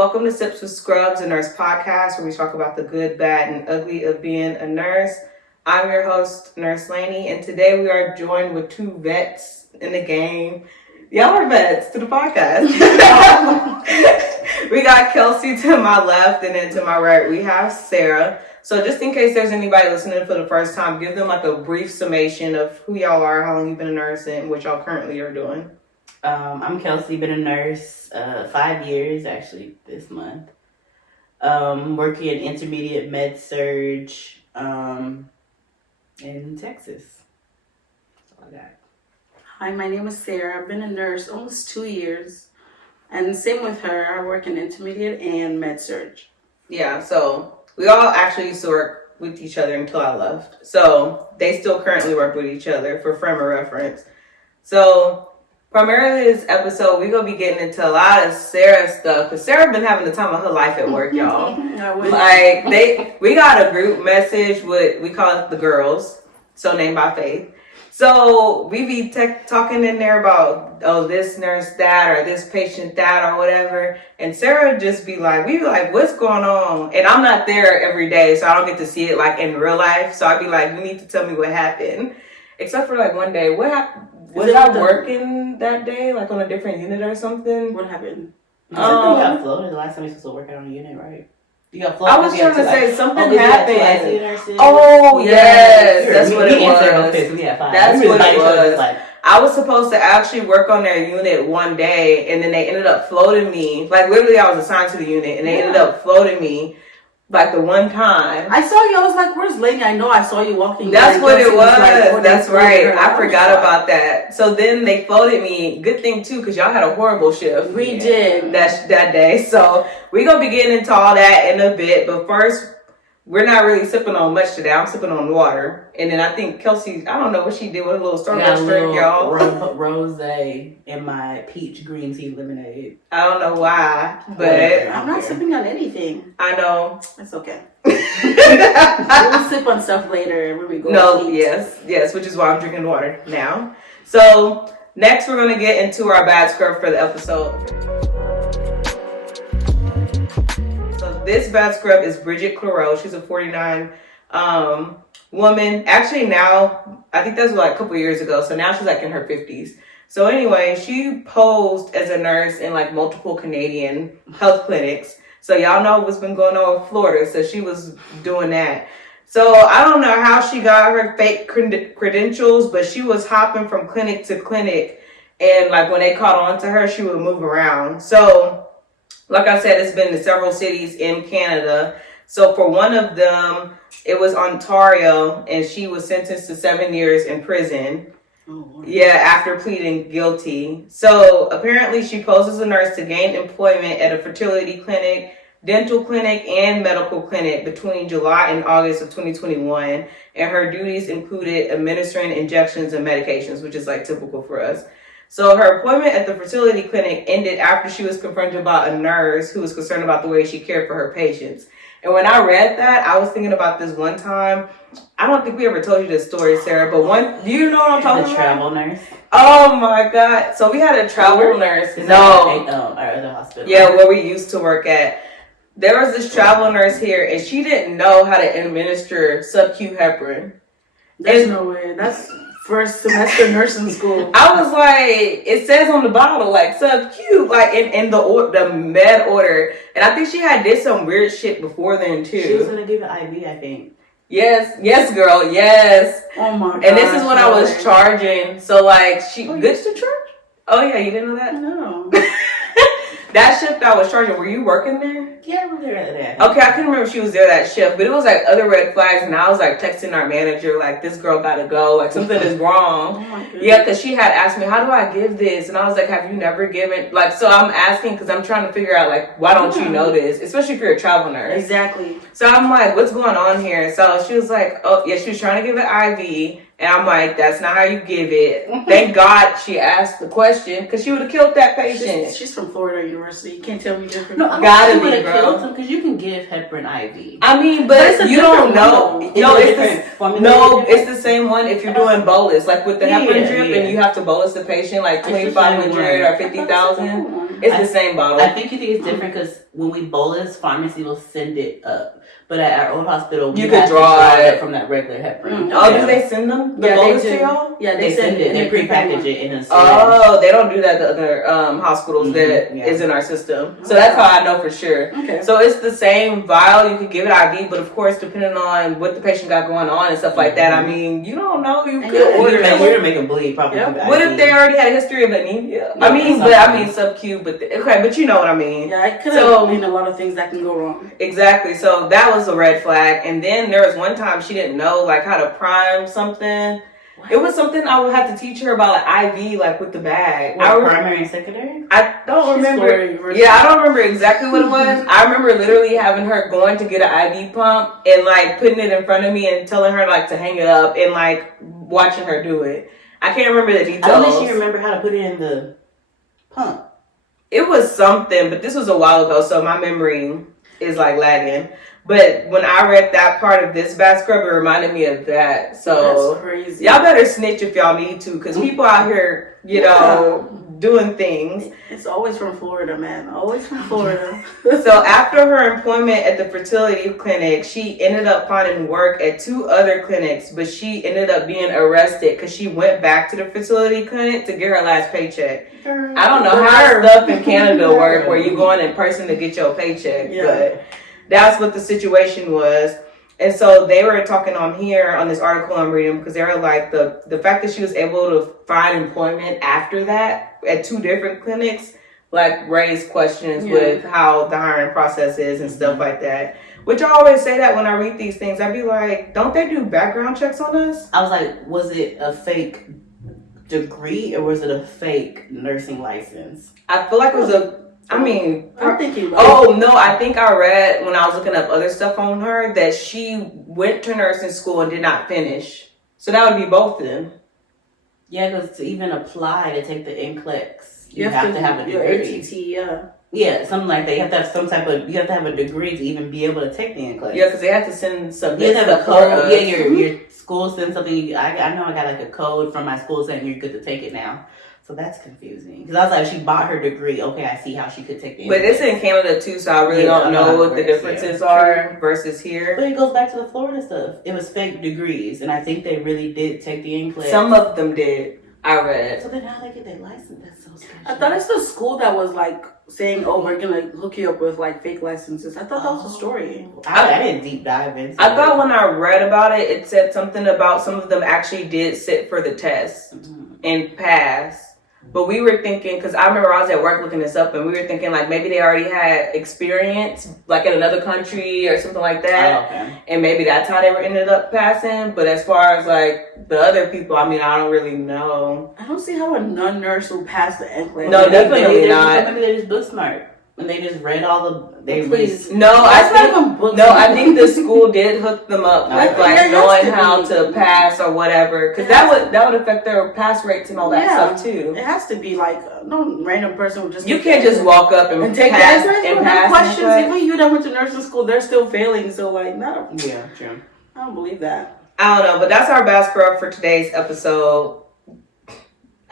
Welcome to Sips with Scrubs, a nurse podcast where we talk about the good, bad, and ugly of being a nurse. I'm your host, Nurse Laney, and today we are joined with two vets in the game. Y'all are vets to the podcast. We got Kelcie to my left, and then to my right we have Sarah. So just in case there's anybody listening for the first time, give them like a brief summation of who y'all are, how long you've been a nurse, and what y'all currently are doing. I'm Kelcie, been a nurse 5 years actually this month. Working in intermediate med surge in Texas. That's all I got. Hi, my name is Sarah. I've been a nurse almost 2 years. And same with her, I work in intermediate and med surge. Yeah, so we all actually used to work with each other until I left. So they still currently work with each other for frame of reference. So primarily this episode, we're going to be getting into a lot of Sarah stuff. Because Sarah been having the time of her life at work, y'all. We got a group message with, we call it the girls, so named by Faith. So we be talking in there about, oh, this nurse that, or this patient that, or whatever. And Sarah just be like, we be like, what's going on? And I'm not there every day, so I don't get to see it like in real life. So I'd be like, you need to tell me what happened. Except for like one day, what happened? Was I working that day, like on a different unit or something? What happened? You got floated the last time you supposed to work on a unit, right? You got floated. I was trying to say something happened. Oh, yes, that's what it was. That's what it was. I was supposed to actually work on their unit one day, and then they ended up floating me. Like literally, I was assigned to the unit, and they ended up floating me. Like the one time I saw you, I was like, "Where's Laney?" I know I saw you walking. That's what it was. That's right. I forgot about that. So then they floated me. Good thing too, because y'all had a horrible shift. We did that day. So we're gonna be getting into all that in a bit. But first, we're not really sipping on much today. I'm sipping on water, and then I think Kelcie, I don't know what she did with a little Starbucks drink, y'all. Rosé in my peach green tea lemonade. I don't know why, but I'm not sipping on anything. I know. It's okay. We'll sip on stuff later when we go. No, yes, which is why I'm drinking water now. So next, we're gonna get into our bad scrub for the episode. This bad scrub is Bridget Clairot. She's a 49 woman. Actually now, I think that was like a couple years ago. So now she's like in her 50s. So anyway, she posed as a nurse in like multiple Canadian health clinics. So y'all know what's been going on with Florida. So she was doing that. So I don't know how she got her fake credentials, but she was hopping from clinic to clinic. And like when they caught on to her, she would move around. So like I said, it's been to several cities in Canada. So for one of them, it was Ontario, and she was sentenced to 7 years in prison. Oh, yeah, after pleading guilty. So apparently she posed as a nurse to gain employment at a fertility clinic, dental clinic, and medical clinic between July and August of 2021. And her duties included administering injections and medications, which is like typical for us. So her appointment at the fertility clinic ended after she was confronted by a nurse who was concerned about the way she cared for her patients. And when I read that, I was thinking about this one time. I don't think we ever told you this story, Sarah, but do you know what I'm talking about? The travel nurse? Oh my God. So we had a travel nurse. The hospital. Yeah, where we used to work at. There was this travel nurse here, and she didn't know how to administer sub-Q heparin. There's no way. That's first semester nursing school. I was like, it says on the bottle, like, sub-Q, like, in the med order. And I think she had did some weird shit before then, too. She was going to give an IV, I think. Yes, girl, yes. Oh, my God. And this is when I was charging. So, like, you used to charge? Oh, yeah, you didn't know that? No. That shift I was charging, were you working there? Yeah, I was there. Okay, I couldn't remember if she was there that shift, but it was like other red flags, and I was like texting our manager, like, this girl gotta go, like something is wrong. Oh my goodness. Yeah, because she had asked me, how do I give this? And I was like, have you never given, like, so I'm asking because I'm trying to figure out, like, why don't you know this? Especially if you're a travel nurse. Exactly. So I'm like, what's going on here? So she was like, oh, yeah, she was trying to give an IV. And I'm like, that's not how you give it. Thank God she asked the question, because she would have killed that patient. She's from Florida University. You can't tell me different. No, gotta be, bro. Because you can give heparin IV. I mean, but you don't know. No, it's the same one if you're doing bolus, like with the heparin drip, and you have to bolus the patient like 2,500 or 50,000. It's the same bottle. I think you think it's different because when we bolus, pharmacy will send it up. But at our old hospital, we You have could to draw it it from that regular heparin. Oh, do they send them the Yeah, bolus they to do. y'all? Yeah, They send it. They prepackage it in a syringe. Oh, they don't do that to other hospitals that is in our system. So that's how I know for sure. Okay. So it's the same vial. You could give it IV, but of course, depending on what the patient got going on and stuff like that, I mean, you don't know. You And could order You're it. gonna make them bleed, probably. Yep. What if they already had a history of anemia? Yeah, I mean sub-Q, but okay, but you know what I mean. Yeah, it could have been a lot of things that can go wrong. Exactly. So that was a red flag. And then there was one time she didn't know like how to prime something. What? It was something I would have to teach her about like IV, like with the bag. Primary and secondary? I don't remember. Yeah, I don't remember exactly what it was. I remember literally having her going to get an IV pump and like putting it in front of me and telling her like to hang it up and like watching her do it. I can't remember the details. Unless you remember how to put it in the pump. It was something, but this was a while ago, so my memory is like lagging. But when I read that part of this bad scrub, it reminded me of that. So that's crazy. Y'all better snitch if y'all need to, because people out here, you know, doing things. It's always from Florida, man. Always from Florida. So after her employment at the fertility clinic, she ended up finding work at 2 other clinics, but she ended up being arrested because she went back to the fertility clinic to get her last paycheck. I don't know how stuff in Canada work where you going in person to get your paycheck, but that's what the situation was. And so they were talking on here on this article I'm reading because they were like the fact that she was able to find employment after that at 2 different clinics like raised questions with how the hiring process is and stuff like that. Which I always say that when I read these things, I'd be like, don't they do background checks on us? I was like, was it a fake degree or was it a fake nursing license? I feel like it was I'm thinking. I think I read when I was looking up other stuff on her that she went to nursing school and did not finish. So that would be both of them. Yeah, because to even apply to take the NCLEX, you have to have a degree. ATT, yeah, something like that. You have to have some type of. You have to have a degree to even be able to take the NCLEX. Yeah, because they have to send some. You have to have a code. Yeah, your school sends something. I know I got like a code from my school saying you're good to take it now. So that's confusing. Because I was like, she bought her degree. Okay, I see how she could take the NCLEX. But it's in Canada too, so I really don't know what the differences are versus here. But it goes back to the Florida stuff. It was fake degrees, and I think they really did take the NCLEX. Some of them did. I read. So then how they get their license? That's so sketchy. I thought it's the school that was like saying, "Oh, we're gonna hook you up with like fake licenses." I thought that was a story. I didn't deep dive into I thought when I read about it, it said something about some of them actually did sit for the test and pass. But we were thinking, because I remember I was at work looking this up, and we were thinking like maybe they already had experience like in another country or something like that, and maybe that's how they were ended up passing. But as far as like the other people, I mean, I don't really know. I don't see how a non-nurse will pass the NCLEX. No, definitely not. Maybe they're just book smart. And they just read all the. I think the school did hook them up with like knowing how to pass or whatever, because that would affect their pass rates and all that stuff too. It has to be like no random person would just. You can't just walk up and take pass and pass questions. Even you that went to nursing school, they're still failing. So like, no. Yeah, true. I don't believe that. I don't know, but that's our bad scrub for today's episode.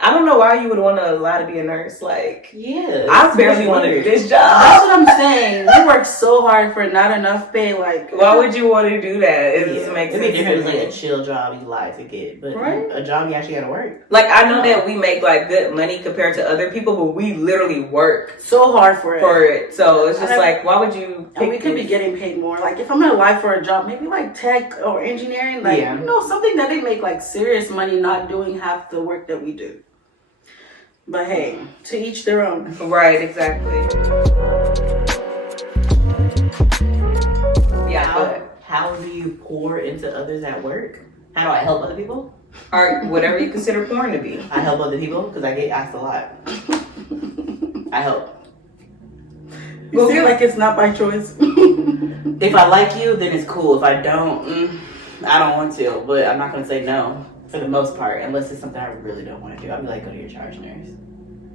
I don't know why you would want to lie to be a nurse. Like, I barely want to do this job. That's what I'm saying. We work so hard for not enough pay. Like, why would you want to do that? It doesn't make sense. It'd be different. It's like a chill job you lie to get, but a job you actually got to work. Like, I know that we make like good money compared to other people, but we literally work so hard for it. So it's just like, why would you? And we could be getting paid more. Like, if I'm gonna lie for a job, maybe like tech or engineering, like something that they make like serious money not doing half the work that we do. But hey, to each their own. Right, exactly. Yeah. How do you pour into others at work? How do I help other people? Or whatever you consider porn to be. I help other people because I get asked a lot. I help. You feel like it's not by choice. If I like you, then it's cool. If I don't, I don't want to. But I'm not going to say no for the most part, unless it's something I really don't want to do. I'll be like, go to your charge nurse.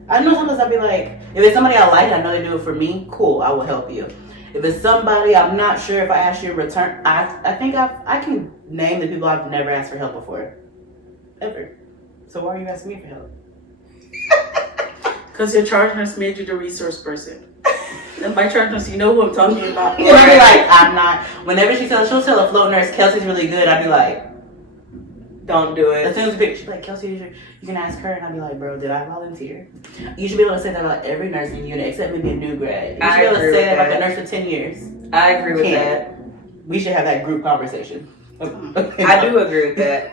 I know sometimes I'll be like, if it's somebody I like, I know they do it for me, cool, I will help you. If it's somebody I'm not sure if I ask you to return, I think I can name the people I've never asked for help before. Ever. So why are you asking me for help? Because your charge nurse made you the resource person. And by charge nurse, you know who I'm talking about. She'll be like, I'm not. Whenever she'll tell a float nurse, Kelsey's really good. I'd be like, don't do it. as soon as she'd be like, Kelsey, you can ask her. And I'd be like, bro, did I volunteer? You should be able to say that about every nursing unit except maybe a new grad. You should be able to say that about a nurse for 10 years. I agree with that. We should have that group conversation. I do agree with that.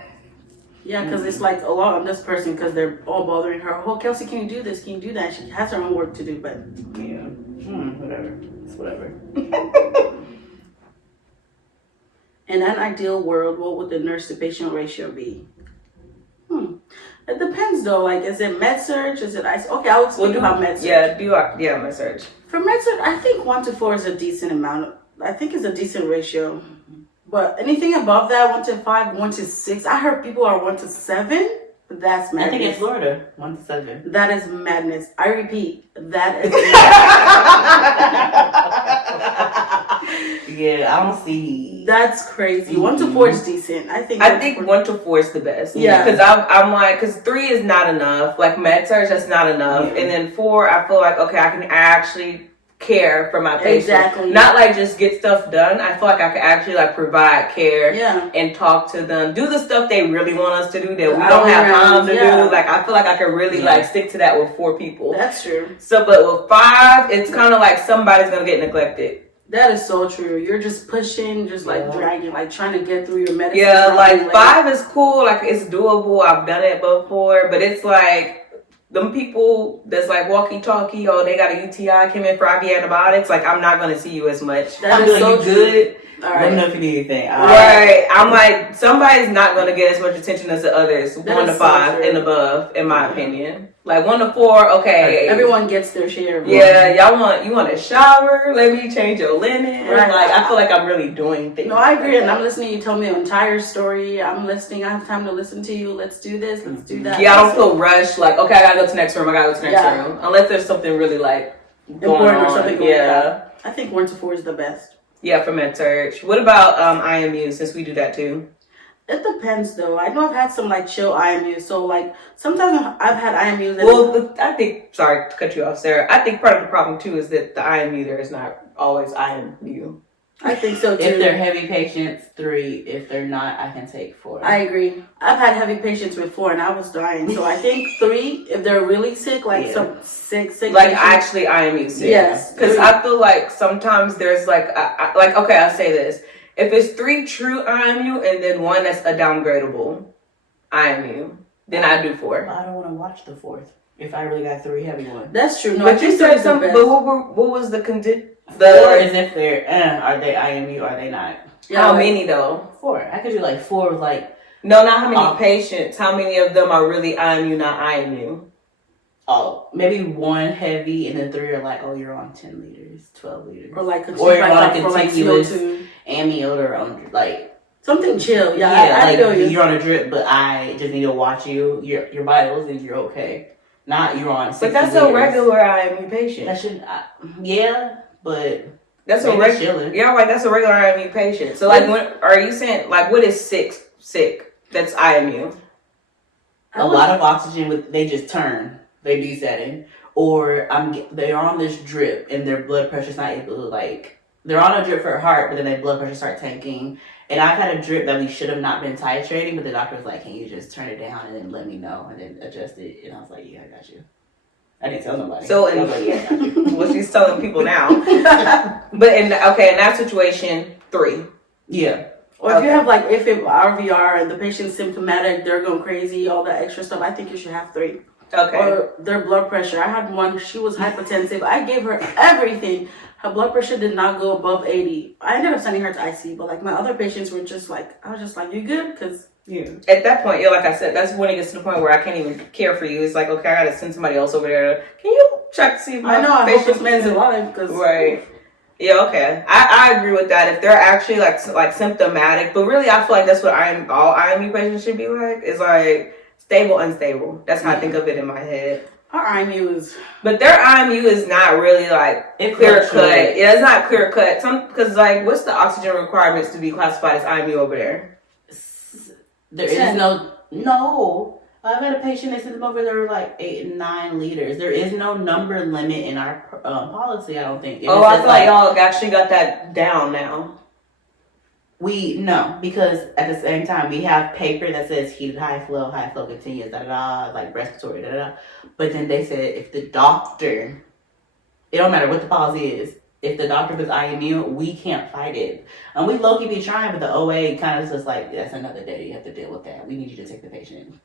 Yeah, because it's like a lot on this person because they're all bothering her. Oh, Kelcie, can you do this? Can you do that? She has her own work to do, but Yeah. Whatever. It's whatever. in an ideal world, what would the nurse to patient ratio be? It depends though. Like, is it med surge? Is it ice? Okay, I would speak about med surge. Yeah, med surge. For med surge, I think 1 to 4 is a decent amount. I think it's a decent ratio. But anything above that, 1 to 5, 1 to 6, I heard people are 1 to 7. That's madness. I think in Florida, 1 to 7. That is madness. I repeat, that is Yeah, I don't see. That's crazy. 1 to 4 is decent. I think 1 to 4 is the best. Yeah. Because I'm like, because 3 is not enough. Like med surge, that's not enough. Yeah. And then 4, I feel like, okay, I actually care for my patient. Exactly. Not like just get stuff done. I feel like I can actually like provide care and talk to them. Do the stuff they really want us to do that we don't have time to do. Like I feel like I can really like stick to that with 4 people. That's true. So but with 5, it's kind of like somebody's gonna get neglected. That is so true. You're just pushing, just like dragging, like trying to get through your medicine. Yeah, like 5 is cool. Like it's doable. I've done it before, but it's like them people that's like walkie-talkie, oh, they got a UTI, came in for IV antibiotics. Like, I'm not going to see you as much. That is so good. All right. Let me know if you need anything. Right. I'm like, somebody's not going to get as much attention as the others. 1 to 5 and above, in my opinion. Like 1 to 4, okay. Everyone gets their share. Yeah, you want a shower? Let me change your linen. Right. Like I feel like I'm really doing things. No, I agree, and I'm listening. You tell me your entire story. I'm listening. I have time to listen to you. Let's do this. Let's do that. Yeah, I don't feel rushed. Like okay, I gotta go to the next room. I gotta go to the next room. Unless there's something really like important or something. Yeah, I think 1 to 4 is the best. Yeah, for med surge. What about IMU? Since we do that too. It depends though. I know I've had some like chill IMUs. So like sometimes I've had IMUs that I think, sorry to cut you off, Sarah. I think part of the problem too is that the IMU there is not always IMU. I think so too. If they're heavy patients, 3. If they're not, I can take 4. I agree. I've had heavy patients with 4 and I was dying. So I think 3, if they're really sick, like some sick like patients. actually IMU sick. Yes. Because I feel like sometimes there's like okay, I'll say this. If it's 3 true IMU and then 1 that's a downgradable IMU, then I do 4. I don't want to watch the 4th if I really got 3 heavy ones. That's true. No, but you said something. But what was the condition? 4 is if they're are they IMU or are they not? Yeah, how many though? 4. I could do like 4 with like no, not how many patients. How many of them are really IMU, not IMU? Oh, maybe 1 heavy and then 3 are like, oh, you're on 10 liters, 12 liters, or like or you're on a continuous amio or on like something chill. Yeah, I feel you. You're on a drip, but I just need to watch your vitals and you're okay. Not you're on. But that's a regular IMU patient. That should, but that's a regular. Yeah, right. That's a regular IMU patient. So like, when are you saying like what is sick? That's IMU. A lot of oxygen. They just turn. They desetting, or they're on this drip and their blood pressure's not able to like. They're on a drip for heart, but then their blood pressure starts tanking. And I've had a drip that we should have not been titrating, but the doctor was like, "Can you just turn it down and then let me know and then adjust it?" And I was like, "Yeah, I got you." I didn't tell nobody. So, well, she's telling people now. But in that situation, 3. Yeah. Or if you have like if it RVR and the patient's symptomatic, they're going crazy, all that extra stuff. I think you should have 3. Okay. Or their blood pressure. I had one. She was hypertensive. I gave her everything. Her blood pressure did not go above 80. I ended up sending her to IC, but like my other patients were just like, I was just like, you good? Because at that point, like I said, that's when it gets to the point where I can't even care for you. It's like, okay, I gotta send somebody else over there. Can you check to see if my I hope this man's alive? Because right. Yeah, okay. I agree with that. If they're actually like symptomatic, but really I feel like that's what all IMU patients should be like. Is like stable, unstable. That's how I think of it in my head. Our IMU is, but their IMU is not really like clear cut. Yeah, it's not clear cut. Because like, what's the oxygen requirements to be classified as IMU over there? There is no. I've had a patient, they sent them over, there were like 8 and 9 liters. There is no number limit in our policy, I don't think. I feel like y'all actually got that down now. No, because at the same time, we have paper that says heated high flow continuous, like respiratory, But then they said if the doctor, it don't matter what the policy is, if the doctor puts IMU, we can't fight it. And we low-key be trying, but the OA kind of just like, that's another day, you have to deal with that. We need you to take the patient.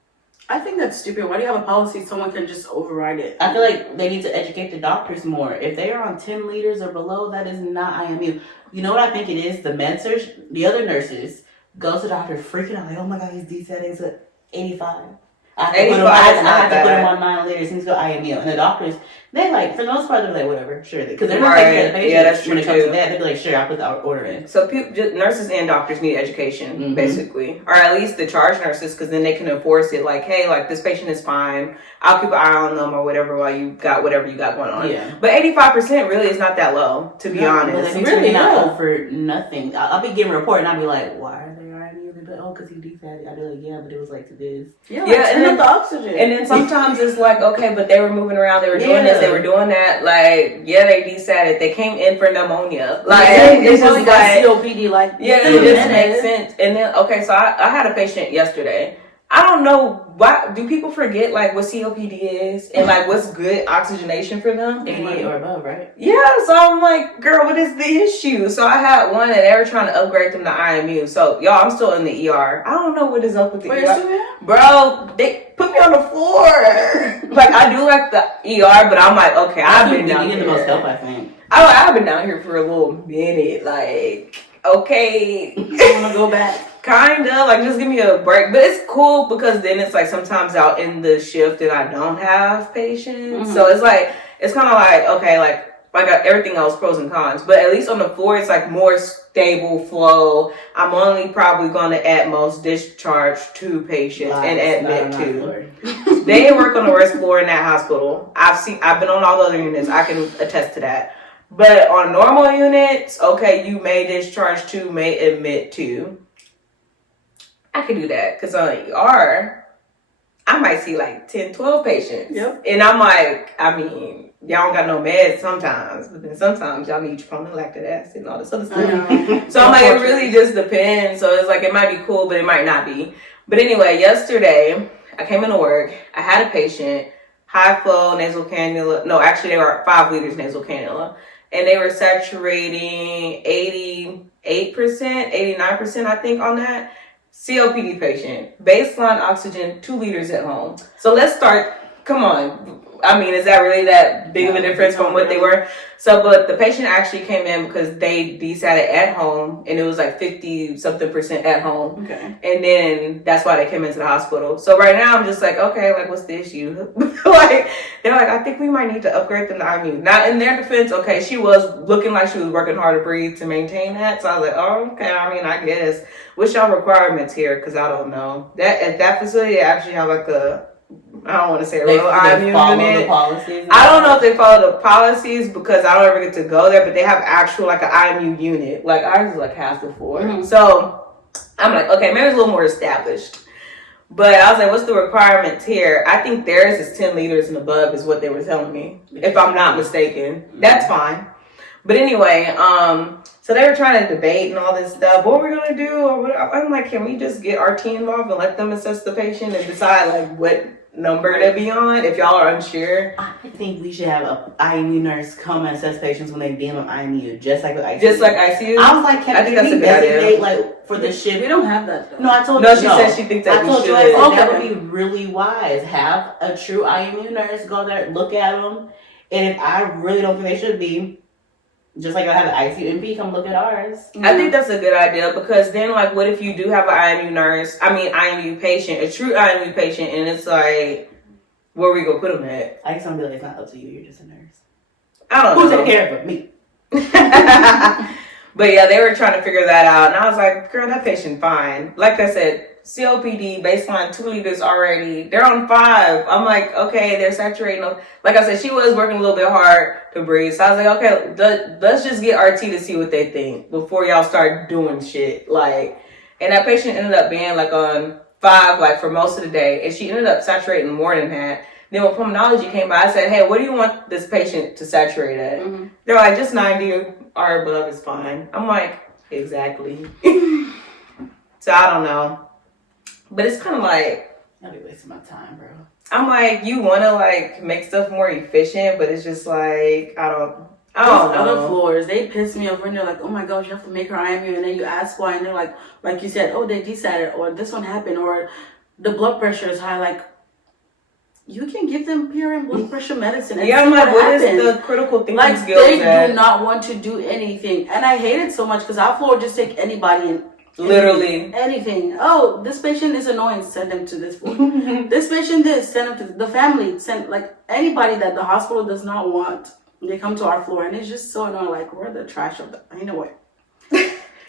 I think that's stupid. Why do you have a policy someone can just override it? I feel like they need to educate the doctors more. If they are on 10 liters or below, that is not IMU. You know what I think it is? The med surg, the other nurses, go to the doctor freaking out like, oh my God, he's desatting to 85. I have to put him on 9 liters. He needs to go IMU. And the doctors, they like, for the most part, they're like, whatever, sure. Because they're not taking care of the patient. Yeah, that's true when it comes to that, they'd be like, sure, I'll put the order in. So nurses and doctors need education, basically. Or at least the charge nurses, because then they can enforce it. Like, hey, like, this patient is fine. I'll keep an eye on them or whatever while you got whatever you got going on. Yeah. But 85% really is not that low, to be honest. It's really not for nothing. I'll be getting a report and I'll be like, why are they IMU? They'll be like, oh, because he desatted. I'll be like, yeah, but it was like to this. Yeah, and then the oxygen. And then sometimes it's like, okay, but they were moving around, they were doing this, they were doing that. Like, yeah, they desatted. They came in for pneumonia. Like, it's just like COPD. Like, yeah, it just makes sense. And then, okay, so I had a patient yesterday. I don't know why. Do people forget like what COPD is and like what's good oxygenation for them? 88 or above, right? Yeah. So I'm like, girl, what is the issue? So I had one and they were trying to upgrade them to IMU. So y'all, I'm still in the ER. I don't know what is up with the ER. Bro, they put me on the floor. Like I do like the ER, but I'm like, okay, I've been down here. You get the most help, I think. I've been down here for a little minute. Like, okay, I want to go back. Kinda, like just give me a break. But it's cool because then it's like sometimes out in the shift that I don't have patients. So it's like, it's kind of like, okay, like everything else, pros and cons. But at least on the floor, it's like more stable flow. I'm only probably going to at most discharge 2 patients and admit 2. They didn't work on the rest floor in that hospital. I've been on all the other units. I can attest to that. But on normal units, okay, you may discharge 2, may admit 2. I could do that because on ER, I might see like 10, 12 patients. Yep. And I'm like, I mean, y'all don't got no meds sometimes, but then sometimes y'all need troponin, lactic acid, and all this other stuff. So I'm like, it really just depends. So it's like, it might be cool, but it might not be. But anyway, yesterday, I came into work. I had a patient, high flow nasal cannula. No, actually, they were 5 liters nasal cannula. And they were saturating 88%, 89%, I think, on that. COPD patient, baseline oxygen, 2 liters at home. So let's start, come on. I mean, is that really that big of a difference from what they were? So, but the patient actually came in because they desatted at home and it was like 50-something% at home. Okay. And then that's why they came into the hospital. So right now I'm just like, okay, like what's the issue? Like, they're like, I think we might need to upgrade them to IMU. Now in their defense, okay, she was looking like she was working hard to breathe to maintain that. So I was like, oh, okay, I mean, I guess. What's your requirements here? Because I don't know. That at that facility, they actually have like I don't want to say a real IMU unit. I don't know if they follow the policies because I don't ever get to go there, but they have actual like an IMU unit. Like ours is like half the floor. So I'm like, okay, maybe it's a little more established. But I was like, what's the requirements here? I think theirs is 10 liters and above is what they were telling me, if I'm not mistaken. That's fine. But anyway, so they were trying to debate and all this stuff. What we're gonna do? I'm like, can we just get our team involved and let them assess the patient and decide like what number to be on if y'all are unsure? I think we should have a IMU nurse come and assess patients when they deem them IMU, just like with ICU. Just like ICU? I was like, can we designate like for the shift? We don't have that though. No, I told no, you. She said she thinks that we should. That would be really wise. Have a true IMU nurse go there, look at them, and if I really don't think they should be, just like I have an ICU MP come look at ours. I think that's a good idea because then, like, what if you do have an IMU patient, a true IMU patient, and it's like, where we gonna put them at? I just want to be like, it's not up to you. You're just a nurse. I don't know. Who's taking care of it? Me. But yeah, they were trying to figure that out, and I was like, girl, that patient fine. Like I said, COPD baseline 2 liters already. They're on 5. I'm like, okay, they're saturating. Like I said, she was working a little bit hard to breathe. So I was like, okay, let's just get RT to see what they think before y'all start doing shit. Like, and that patient ended up being like on 5 like for most of the day, and she ended up saturating more than that. Then when pulmonology came by, I said, hey, what do you want this patient to saturate at? Mm-hmm. They're like, just 90. Our blood is fine. I'm like, exactly. So I don't know. But it's kind of like, I'll be wasting my time, bro. I'm like, you want to like make stuff more efficient, but it's just like, I don't know. Other floors, they piss me off when they're like, oh my gosh, you have to make her IMU, and then you ask why, and they're like you said, oh, they desatted, or this one happened, or the blood pressure is high. Like, you can give them PRN blood pressure medicine. And yeah, I'm like, what is the critical thinking like, skills? They do not want to do anything, and I hate it so much because our floor just take anybody and literally anything. Oh, this patient is annoying, send them to this floor. This patient, send them to the family. Send like anybody that the hospital does not want. They come to our floor, and it's just so annoying. Like, we're the trash of the. You know what?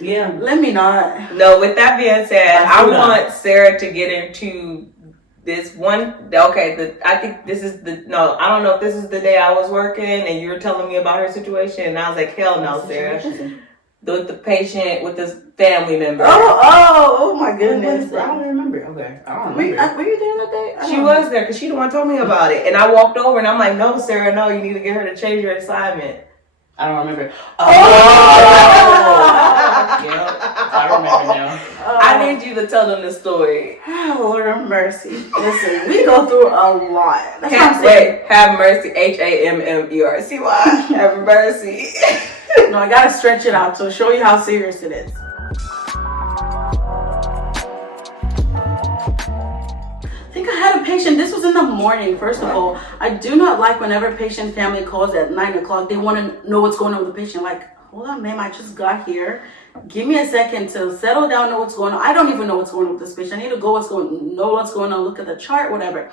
Yeah. Let me not. No, with that being said, I want Sarah to get into this one. Okay, I think this is no, I don't know if this is the day I was working and you were telling me about her situation, and I was like, hell no, Sarah. With the patient, with this family member. Oh my goodness. I don't remember. Okay. I don't Were remember. you there that day? She was there because she the one told me about it. And I walked over and I'm like, no, Sarah, no, you need to get her to change your assignment. I don't remember. Oh! Yep. I remember now. I need you to tell them the story. Oh, Lord have mercy. Listen, we go through a lot. That's what I'm saying. Have mercy. HAMMERCY. Have mercy. No, I gotta stretch it out to show you how serious it is. I think I had a patient. This was in the morning. First of all, I do not like whenever patient family calls at 9 o'clock. They want to know what's going on with the patient. Like, hold on, ma'am, I just got here. Give me a second to settle down, know what's going on. I don't even know what's going on with this patient. I need to know what's going on, look at the chart, whatever.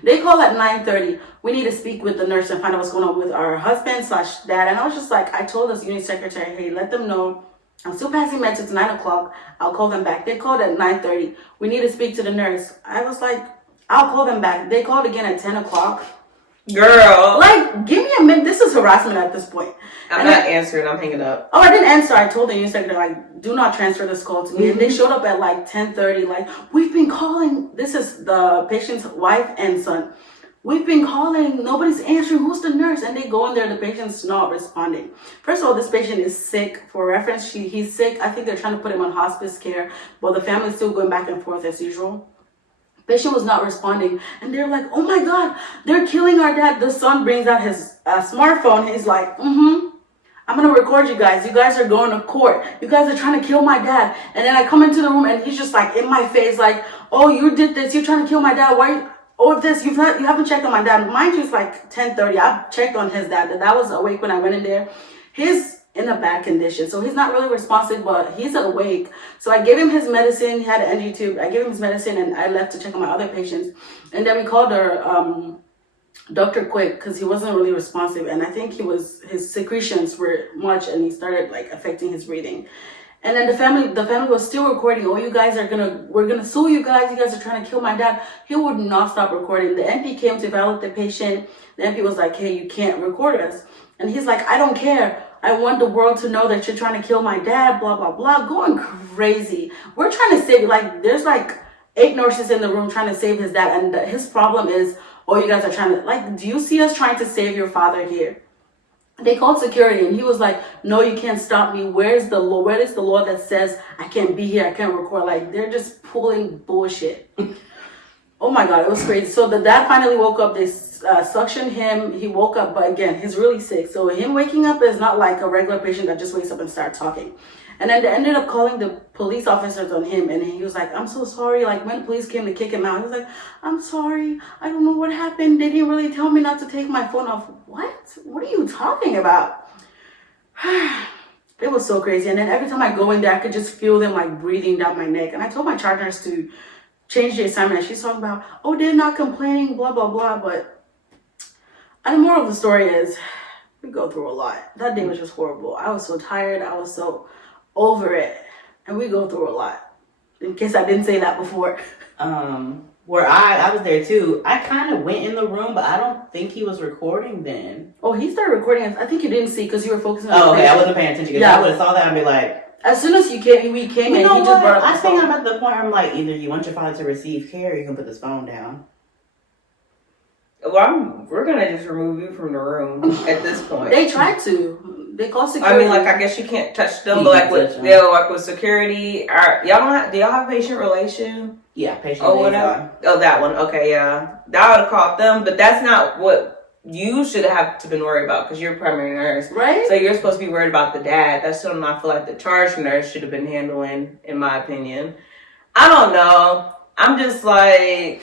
They call at 9:30. We need to speak with the nurse and find out what's going on with our husband/dad. And I was just like, I told this unit secretary, hey, let them know I'm still passing meds. It's 9 o'clock. I'll call them back. They called at 9:30. We need to speak to the nurse. I was like, I'll call them back. They called again at 10 o'clock. Girl. Like, give me a minute. This is harassment at this point. I'm not answering. I'm hanging up. Oh, I didn't answer. I told the unit secretary, like, do not transfer this call to me. Mm-hmm. And they showed up at like 10:30. Like, we've been calling. This is the patient's wife and son. We've been calling. Nobody's answering. Who's the nurse? And they go in there. The patient's not responding. First of all, this patient is sick. For reference, he's sick. I think they're trying to put him on hospice care. But the family's still going back and forth as usual. Patient was not responding. And they're like, oh my God, they're killing our dad. The son brings out his smartphone. He's like, I'm going to record you guys. You guys are going to court. You guys are trying to kill my dad. And then I come into the room and he's just like in my face, like, oh, you did this. You're trying to kill my dad. Why? Oh, this. You haven't checked on my dad. Mind you, it's like 10:30. I've checked on his dad. The dad was awake when I went in there. He's in a bad condition. So he's not really responsive, but he's awake. So I gave him his medicine. He had an NG tube. I gave him his medicine and I left to check on my other patients. And then we called our doctor quick because he wasn't really responsive. And I think his secretions were much and he started like affecting his breathing. And then the family was still recording. Oh, we're gonna sue you guys. You guys are trying to kill my dad. He would not stop recording. The NP came to evaluate the patient. The NP was like, hey, you can't record us. And he's like, I don't care. I want the world to know that you're trying to kill my dad, blah, blah, blah. Going crazy. We're trying to save, like, there's like 8 nurses in the room trying to save his dad. And his problem is, oh, you guys are trying to, like, do you see us trying to save your father here? They called security and he was like, no, you can't stop me. Where's the law? Where is the law that says I can't be here? I can't record. Like, they're just pulling bullshit. Oh my God, it was crazy. So the dad finally woke up. They suctioned him. He woke up, but again, he's really sick. So him waking up is not like a regular patient that just wakes up and starts talking. And then they ended up calling the police officers on him. And he was like, I'm so sorry. Like when the police came to kick him out, he was like, I'm sorry. I don't know what happened. They didn't really tell me not to take my phone off. What? What are you talking about? It was so crazy. And then every time I go in there, I could just feel them like breathing down my neck. And I told my charge nurse to change the assignment. She's talking about, oh, they're not complaining, blah, blah, blah. But the moral of the story is we go through a lot. That day was just horrible. I was so tired. I was so over it. And we go through a lot. In case I didn't say that before. Where I was there too. I kind of went in the room, but I don't think he was recording then. Oh, he started recording. I think you didn't see because you were focusing on the patient. I wasn't paying attention. Yeah. I would have saw that and be like, As soon as we came You in, know he just what? brought up I the think phone. I'm at the point where I'm like, either you want your father to receive care, or you can put this phone down. Well, we're gonna just remove you from the room at this point. They tried to. They called I security. mean, like, I guess you can't touch them, You but like can't with touch them. like with security, y'all don't have, do y'all have patient relation? Yeah, patient Oh, liaison. whatever. Oh, that one. Okay, yeah. That would have called them, but that's not what you should have to been worried about because you're a primary nurse. Right? So you're supposed to be worried about the dad. That's something I feel like the charge nurse should have been handling, in my opinion. I don't know. I'm just like...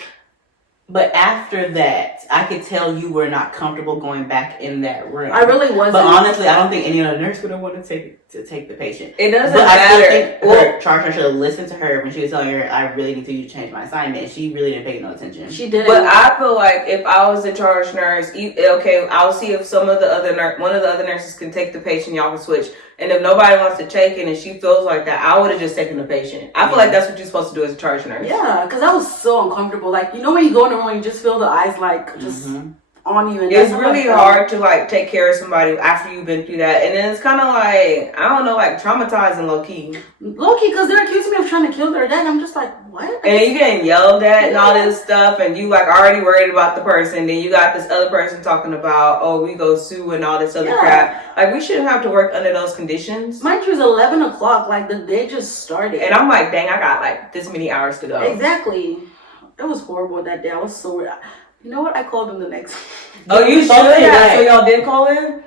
But after that, I could tell you were not comfortable going back in that room. I really wasn't. But honestly, I don't think any other nurse would have wanted to take the patient. It doesn't But I matter. still think her charge nurse should have listened to her when she was telling her, I really need you to change my assignment. She really didn't pay no attention. She didn't. But I feel like if I was the charge nurse, okay, I'll see if one of the other nurses can take the patient, y'all can switch. And if nobody wants to take it and she feels like that, I would have just taken the patient. I feel like that's what you're supposed to do as a charge nurse. Yeah, because I was so uncomfortable. Like, you know when you go in the room and you just feel the eyes like just on you. And It's that's how I really felt. hard to like take care of somebody after you've been through that. And then it's kind of like, I don't know, like traumatizing low key. Low key, because they're accusing me of trying to kill their dad. I'm just like, what? And then you getting yelled at and all this stuff, and you like already worried about the person. Then you got this other person talking about, oh, we go sue and all this other crap. Like, we shouldn't have to work under those conditions. Mind you, it's 11 o'clock. Like, the day just started. And I'm like, dang, I got like this many hours to go. Exactly. It was horrible that day. I was so... You know what? I called them the next... Oh, you should have. So y'all did call in?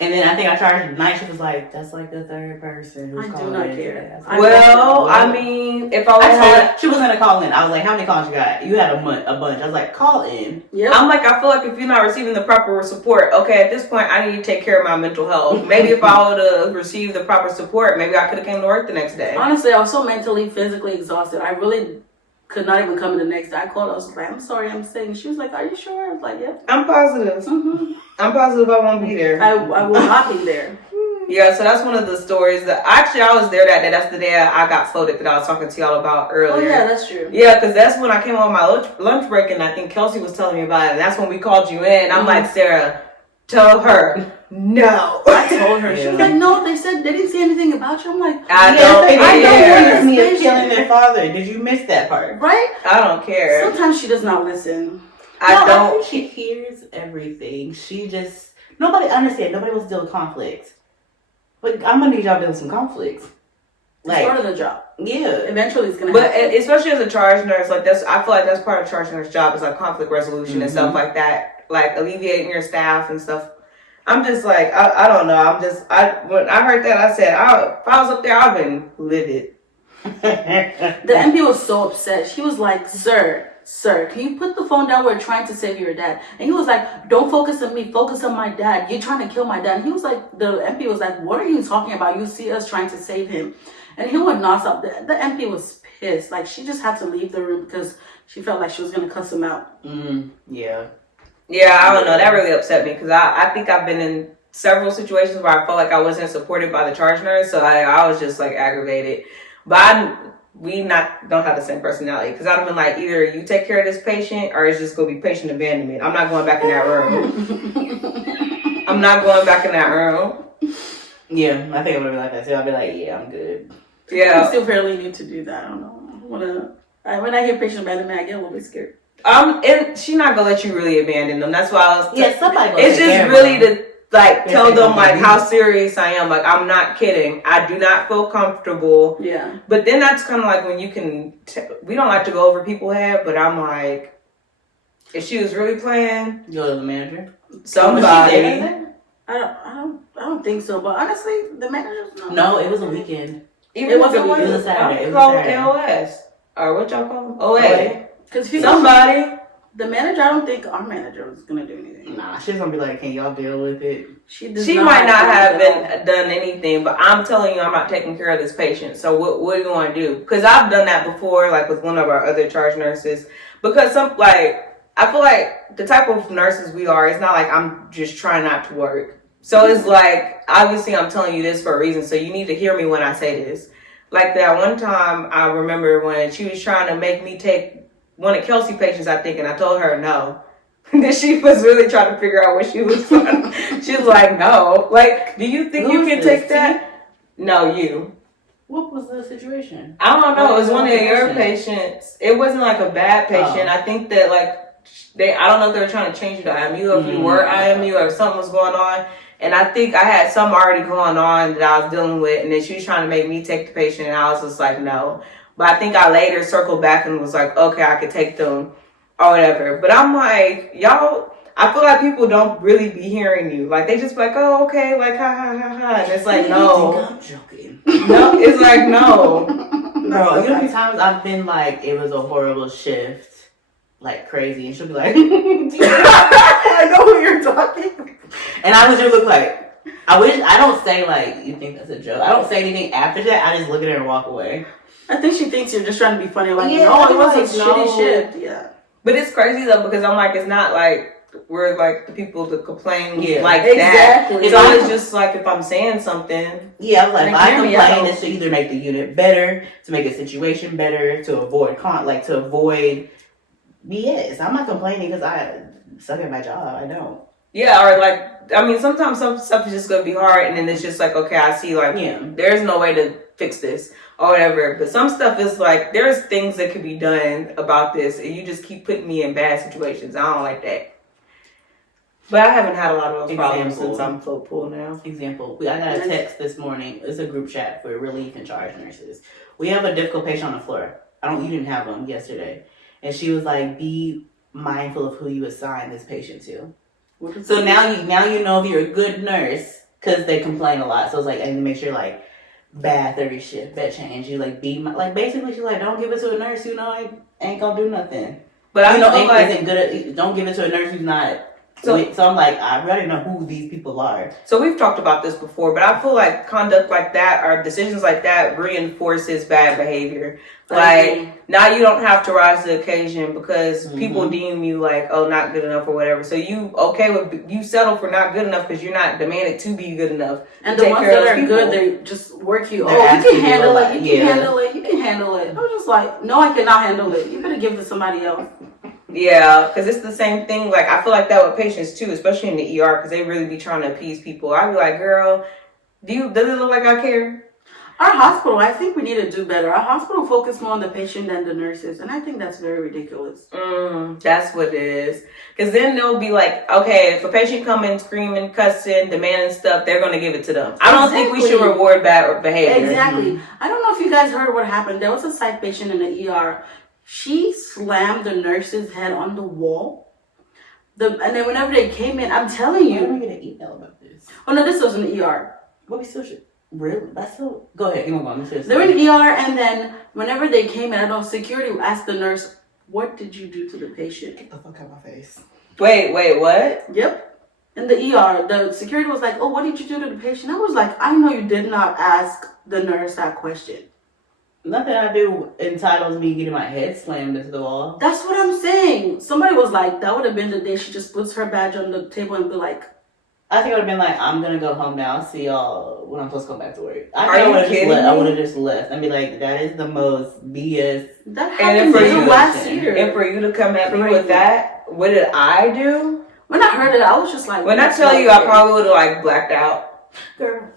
And then I think I charged night. She was like, "That's like the third person who's I do calling not in." care. Well, I mean, if I was I told her she was gonna call in. I was like, "How many calls you got?" You had a bunch. I was like, "Call in." Yep. I'm like, I feel like if you're not receiving the proper support, okay, at this point, I need to take care of my mental health. Maybe if I would have received the proper support, maybe I could have came to work the next day. Honestly, I was so mentally, physically exhausted. I really could not even come in the next day. I called. I was like, "I'm sorry, I'm sick." And she was like, "Are you sure?" I was like, "Yep." I'm positive. I'm positive I won't be there. I will not be there. Yeah, so that's one of the stories that actually I was there that day. That's the day I got floated that I was talking to y'all about earlier. Oh yeah, that's true. Yeah, because that's when I came on my lunch break, and I think Kelcie was telling me about it. And that's when we called you in. I'm like, Sarah, tell her no. I told her. She was like, "No, they said they didn't say anything about you." I'm like, I Accuse me of Patient. killing their father. Did you miss that part? right? I don't care. Sometimes she does not listen. I I don't. think she hears everything. She just nobody understands. Nobody wants to deal with conflict. But I'm gonna need y'all to deal with some conflicts. It's part of the job. Yeah. Eventually, it's gonna But happen. especially as a charge nurse, like I feel like that's part of charge nurse job is like conflict resolution and stuff like that, like alleviating your staff and stuff. I'm just like, I don't know. When I heard that, I said, if I was up there, I'd been livid. The MP was so upset. She was like, Sir, can you put the phone down? We're trying to save your dad. And he was like, don't focus on me, focus on my dad. You're trying to kill my dad. And he was like, the MP was like, what are you talking about? You see us trying to save him. And he would not stop. The MP was pissed. Like, she just had to leave the room because she felt like she was going to cuss him out. Yeah. Yeah, I don't know. That really upset me because I think I've been in several situations where I felt like I wasn't supported by the charge nurse. So I was just like aggravated. But we don't have the same personality because I'd have been like, either you take care of this patient or it's just going to be patient abandonment. I'm not going back in that room. I'm not going back in that room. Yeah, I think I'm gonna be like that too. I'll be like, yeah, I'm good. Yeah. I'm still fairly new to do that. I don't know. When I hear patient abandonment, I get a little bit scared. And she's not gonna let you really abandon them. That's why I was. Somebody. It's just really to like They're tell taking them like over. how serious I am. Like I'm not kidding. I do not feel comfortable. Yeah. But then that's kind of like when you can. We don't like to go over people's head, but I'm like, if she was really playing, Go to the manager. somebody. I don't think so. But honestly, the managers know. No, it was a weekend. Even It if wasn't It was a Saturday. It was Call a Saturday. AOS or what y'all call them? OA. Because if you Somebody. the manager, I don't think our manager was gonna do anything. Nah, she's gonna be like, can y'all deal with it? She Might not have done anything, but I'm telling you, I'm not taking care of this patient. So what are you going to do? Because I've done that before, like with one of our other charge nurses. Because I feel like the type of nurses we are, it's not like I'm just trying not to work. So it's like, obviously I'm telling you this for a reason. So you need to hear me when I say this. Like that one time, I remember when she was trying to make me take one of Kelcie patients, I think, and I told her no. Then she was really trying to figure out what she was doing. She was like, no. Like, do you think you can take that? No, you. What was the situation? I don't know. It was one of your patients. It wasn't like a bad patient. I think that like I don't know if they were trying to change you to IMU or if you were IMU or if something was going on. And I think I had something already going on that I was dealing with, and then she was trying to make me take the patient, and I was just like, no. But I think I later circled back and was like, okay, I could take them or whatever. But I'm like, y'all, I feel like people don't really be hearing you. Like, they just be like, oh, okay, like, ha, ha, ha, ha. And it's like, no. You think I'm joking? No, it's like, no. Bro, you know how many times I've been like, it was a horrible shift, like crazy, and she'll be like, I know who you're talking. and I legit look like, I don't say like, you think that's a joke. I don't say anything after that. I just look at her and walk away. I think she thinks you're just trying to be funny. Like, Yeah, no, it was like, a no. shitty shift. Yeah. But it's crazy though, because I'm like, it's not like we're like the people to complain like exactly. that. It's always just like if I'm saying something. Yeah, I'm like, if I complain, out. it's to either make the unit better, to make a situation better, to avoid BS. I'm not complaining because I suck at my job. I don't. Yeah, or like, I mean, sometimes some stuff is just gonna be hard, and then it's just like, okay, I see, like, there's no way to fix this or whatever. But some stuff is like, there's things that could be done about this, and you just keep putting me in bad situations. I don't like that. But I haven't had a lot of those problems since I'm float pool now. Example, I got a text this morning. It's a group chat for relief and charge nurses. We have a difficult patient on the floor. You didn't have one yesterday. And she was like, be mindful of who you assign this patient to. So now you know if you're a good nurse, because they complain a lot. So it's like, and make sure like, bad 30 shift, bed change. You like basically she's like, don't give it to a nurse who ain't gonna do nothing. But I know isn't good at, don't give it to a nurse who's not. So I'm like, I already know who these people are. So we've talked about this before, but I feel like conduct like that or decisions like that reinforces bad behavior. Like, now you don't have to rise to the occasion because people deem you like, oh, not good enough or whatever. So you settle for not good enough because you're not demanded to be good enough. And the ones that are good, they just work you. You can handle it. You can handle it. You can handle it. I was just like, no, I cannot handle it. You better give it to somebody else. Yeah, because it's the same thing. Like, I feel like that with patients too, especially in the ER, because they really be trying to appease people. I'd be like, girl, does it look like I care? Our hospital, I think we need to do better. Our hospital focuses more on the patient than the nurses, and I think that's very ridiculous. That's what it is. Because then they'll be like, okay, if a patient come in screaming, cussing, demanding stuff, they're going to give it to them. I don't think we should reward bad behavior. Exactly. I don't know if you guys heard what happened. There was a psych patient in the ER. She slammed the nurse's head on the wall. And then whenever they came in, I'm telling you. Why did we get an email about this? Oh, no, this was in the ER. But we still should. Really? That's so. Go ahead. Keep on. They were in the ER, and then whenever they came in, I know security asked the nurse, what did you do to the patient? Get the fuck out of my face. Wait, what? Yep. In the ER, the security was like, oh, what did you do to the patient? I was like, I know you did not ask the nurse that question. Nothing I do entitles me getting my head slammed into the wall. That's what I'm saying. Somebody was like, that would have been the day she just puts her badge on the table and be like, I think I would have been like, I'm gonna go home now. See y'all when I'm supposed to come back to work. I would have just left and be like, that is the most BS. That happened to you last year. And for you to come at me with that, what did I do? When I heard it, I was just like, when I tell you, I probably would have like blacked out. Girl.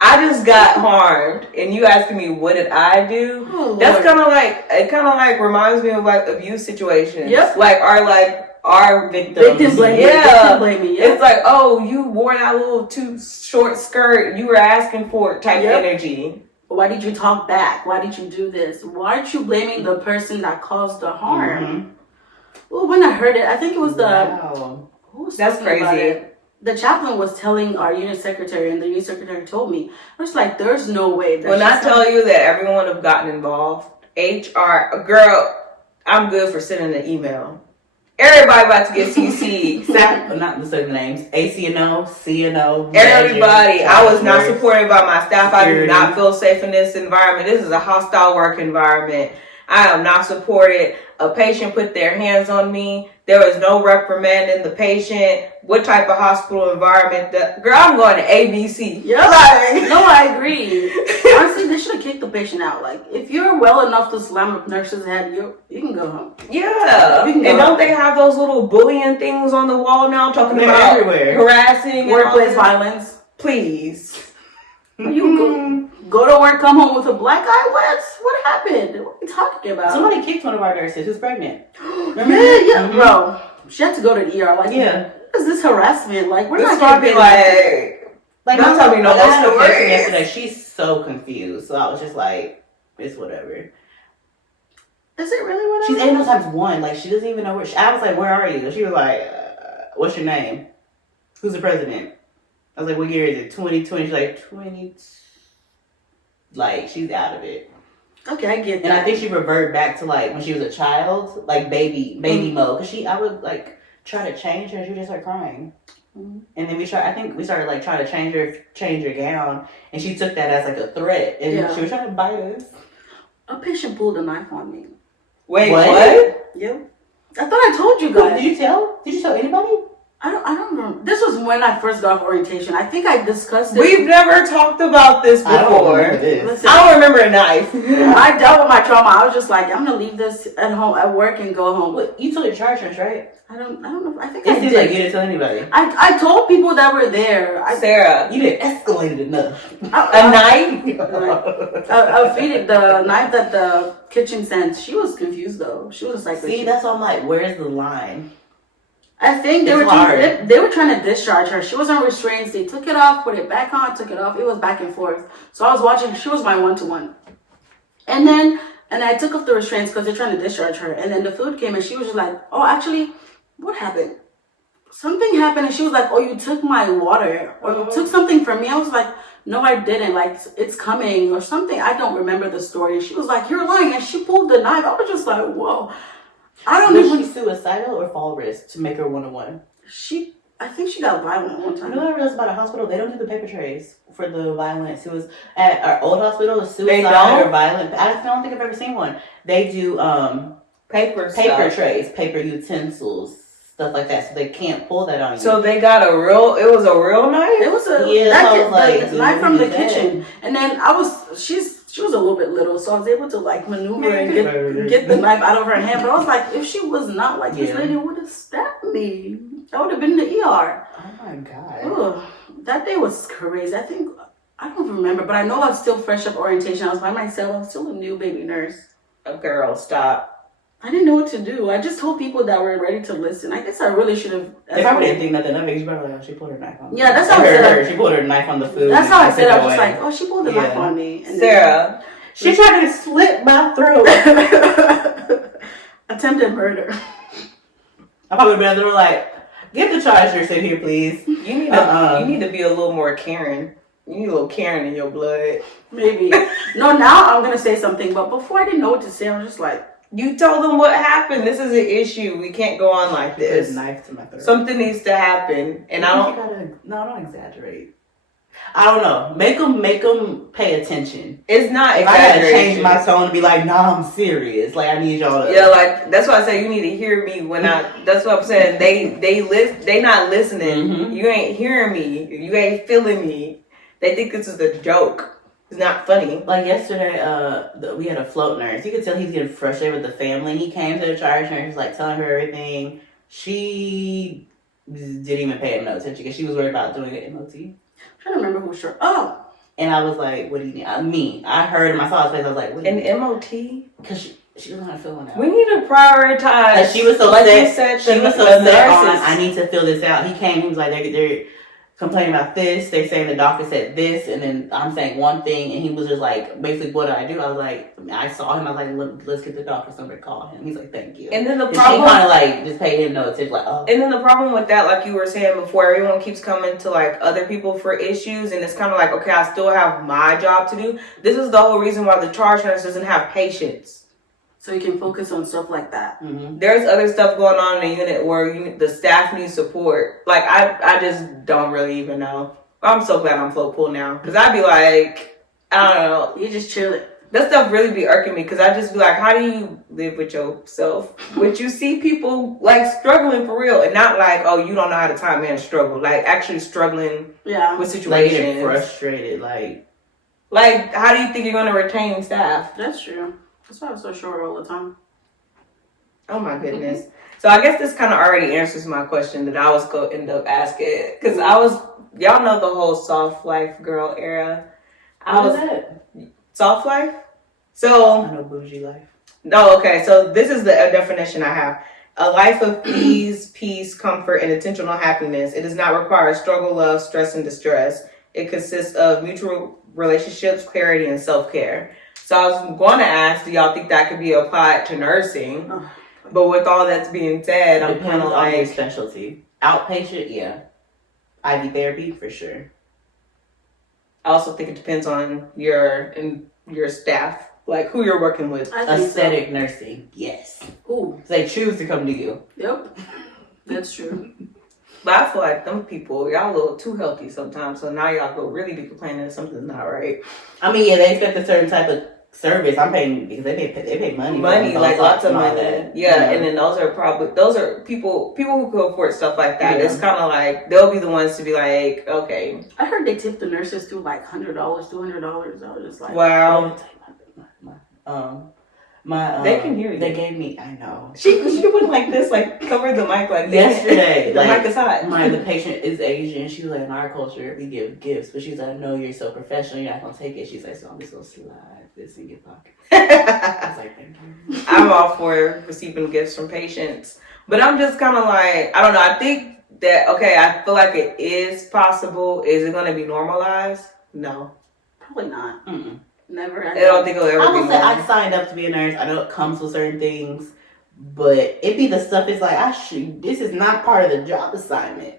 I just got harmed, and you asking me what did I do? Oh, That's kind of like reminds me of like abuse situations. Yep. Like our victims. Victim blaming. Yeah. Yeah. It's like, oh, you wore that little too short skirt. You were asking for it type energy. Why did you talk back? Why did you do this? Why aren't you blaming the person that caused the harm? Well, when I heard it, I think it was That's crazy. The chaplain was telling our unit secretary, and the unit secretary told me, I was like, there's no way. When I tell you that everyone would have gotten involved, HR, girl, I'm good for sending an email. Everybody about to get CC'd. Not the certain names. ACNO, CNO. Everybody. I was not supported by my staff. I do not feel safe in this environment. This is a hostile work environment. I am not supported. A patient put their hands on me. There was no reprimanding the patient. What type of hospital environment? Girl, I'm going to ABC. Yeah, no, I agree. Honestly, they should have kicked the patient out. Like, if you're well enough to slam a nurse's head, you can go home. Yeah. And don't they have those little bullying things on the wall now talking about everywhere. Harassing workplace violence? Please. You go to work, come home with a black eye. What happened? What are you talking about? Somebody kicked one of our nurses who's pregnant. Yeah, bro. She had to go to the ER. Like, yeah. What is this harassment? Like, we're This not might be like don't tell me no I had a more person stories. yesterday. She's so confused. So I was just like, it's whatever. Is it really what? She's 8 times 1. Like, she doesn't even know where. I was like, where are you? And she was like, what's your name? Who's the president? I was like, what year is it? 2020. She's like, 20. Like, she's out of it. Okay, I get that. And I think she reverted back to like when she was a child, like baby mode. Cause I would like try to change her, and she would just start crying. And then we started like trying to change her gown, and she took that as like a threat, and she was trying to bite us. A patient pulled a knife on me. Wait, what? Yep. I thought I told you guys. Did you tell? Did you tell anybody? I don't remember. This was when I first got off orientation. I think I discussed it. We've never talked about this before. I don't remember this. Listen, I don't remember a knife. I dealt with my trauma. I was just like, I'm gonna leave this at home, at work, and go home. What, you told your charge nurse, right? I don't know. I think It I seems did. like you didn't tell anybody. I told people that were there. Sarah, You didn't escalate it enough. a knife? I feed the knife that the kitchen sent. She was confused though. She was like, See, that's why I'm like, where's the line? I think they It's were trying to discharge her. She was on restraints. They took it off, put it back on, took it off. It was back and forth. So I was watching. She was my 1-to-1. And I took off the restraints because they're trying to discharge her. And then the food came and she was just like, oh, actually, what happened? Something happened. And she was like, oh, you took my water or you took something from me. I was like, no, I didn't. Like, it's coming or something. I don't remember the story. She was like, you're lying. And she pulled the knife. I was just like, whoa. I don't know. Was she suicidal or fall risk to make her 1-to-1? I think she got violent one You time. know what I realized about a hospital? They don't do the paper trays for the violence. It was at our old hospital, the suicide or violent. I don't think I've ever seen one. They do Paper trays, paper utensils, stuff like that. So they can't pull that on you. So they got it was a real knife? It was a knife from the kitchen. And then she was a little bit little, so I was able to like maneuver and get the knife out of her hand. But I was like, if she was not like this lady would have stabbed me. I would have been in the ER. Oh my God. Ugh, that day was crazy. I don't remember, but I know I was still fresh up orientation. I was by myself. I was still a new baby nurse. A girl, stop. I didn't know what to do. I just told people that were ready to listen. I guess I really should have. They probably didn't think nothing of it. You probably like, oh, she pulled her knife on me. Yeah, that's how I said. She pulled her knife on the food. That's how I said. I was just like, oh, she pulled the knife on me. And Sarah, she tried to slit my throat. Attempted murder. I probably would have been there like, get the charge nurse in here, please. you need to be a little more Karen. You need a little Karen in your blood. Maybe. No, now I'm gonna say something, but before I didn't know what to say. I was just like, You told them what happened. This is an issue. We can't go on like this. A knife to my throat. Something needs to happen, and don't exaggerate. I don't know. Make them pay attention. It's not. If I had to change my tone to be like, nah, I'm serious. Like I need y'all to. Yeah, like that's why I say you need to hear me when I. That's what I'm saying. They not listening. Mm-hmm. You ain't hearing me. You ain't feeling me. They think this is a joke. It's not funny. Like yesterday, we had a float nurse. You could tell he's getting frustrated with the family. He came to the charge nurse, like telling her everything. She didn't even pay him no attention because she was worried about doing an MOT. I'm trying to remember who's sure. Oh. And I was like, what do you need? I heard him. I saw his face. I was like, what do you need? An MOT? Because she doesn't know how to fill one out. We need to prioritize. She was so like sad. You said, she was so sad on, I need to fill this out. He came. He was like, they're complaining about this. They're saying the doctor said this, and then I'm saying one thing, and he was just like, basically, what did I do? I was like, I saw him. I was like, let's get the doctor's number. Call him. He's like, thank you. And then the and problem, she kind of like just paid him no attention. Like, oh. And then the problem with that, like you were saying before, everyone keeps coming to like other people for issues, and it's kind of like, okay, I still have my job to do. This is the whole reason why the charge nurse doesn't have patience. So you can focus on stuff like that. Mm-hmm. There's other stuff going on in the unit where the staff needs support. Like I just don't really even know. I'm so glad I'm float pool now, because I'd be like, I don't know. You just chill it. That stuff really be irking me, because I just be like, how do you live with yourself? But you see people like struggling for real, and not like, oh, you don't know how to time man struggle. Like actually struggling with situations. Like getting frustrated. Like how do you think you're going to retain staff? That's true. That's why I'm so short all the time. Oh my goodness. So I guess this kind of already answers my question that I was going to end up asking. Because y'all know the whole soft life girl era. How is that? Soft life. So I know bougie life. no, okay. So this is the definition I have: a life of ease, peace, comfort, and intentional happiness. It does not require struggle, love, stress, and distress. It consists of mutual relationships, clarity, and self-care. So I was going to ask, do y'all think that could be applied to nursing? But with all that's being said, I'm kind of on your like specialty. Outpatient, yeah. IV therapy for sure. I also think it depends on your staff, like who you're working with. Aesthetic nursing, yes. Ooh. They choose to come to you. Yep. That's true. But I feel like them people, y'all a little too healthy sometimes. So now y'all go really be complaining that something's not right. I mean, yeah, they expect a certain type of service. I'm paying because they pay money. Like lots of money. That. Yeah, and then those are people who can afford stuff like that. Yeah. It's kind of like they'll be the ones to be like, okay. I heard they tip the nurses through like $100, $200. I was just like, wow. They can hear you. They gave me. I know. She went like this, like cover the mic like yesterday. The mic is hot. The patient is Asian. She was like, in our culture, we give gifts, but she's like, I know you're so professional, you're not gonna take it. She's like, so I'm just gonna slide this in your pocket. I was like, thank you. I'm all for receiving gifts from patients, but I'm just kind of like, I don't know. I think that I feel like it is possible. Is it gonna be normalized? No, probably not. Mm-mm. Never. I don't think it'll ever I be. Will say I signed up to be a nurse. I know it comes with certain things, but it be the stuff. It's like this is not part of the job assignment.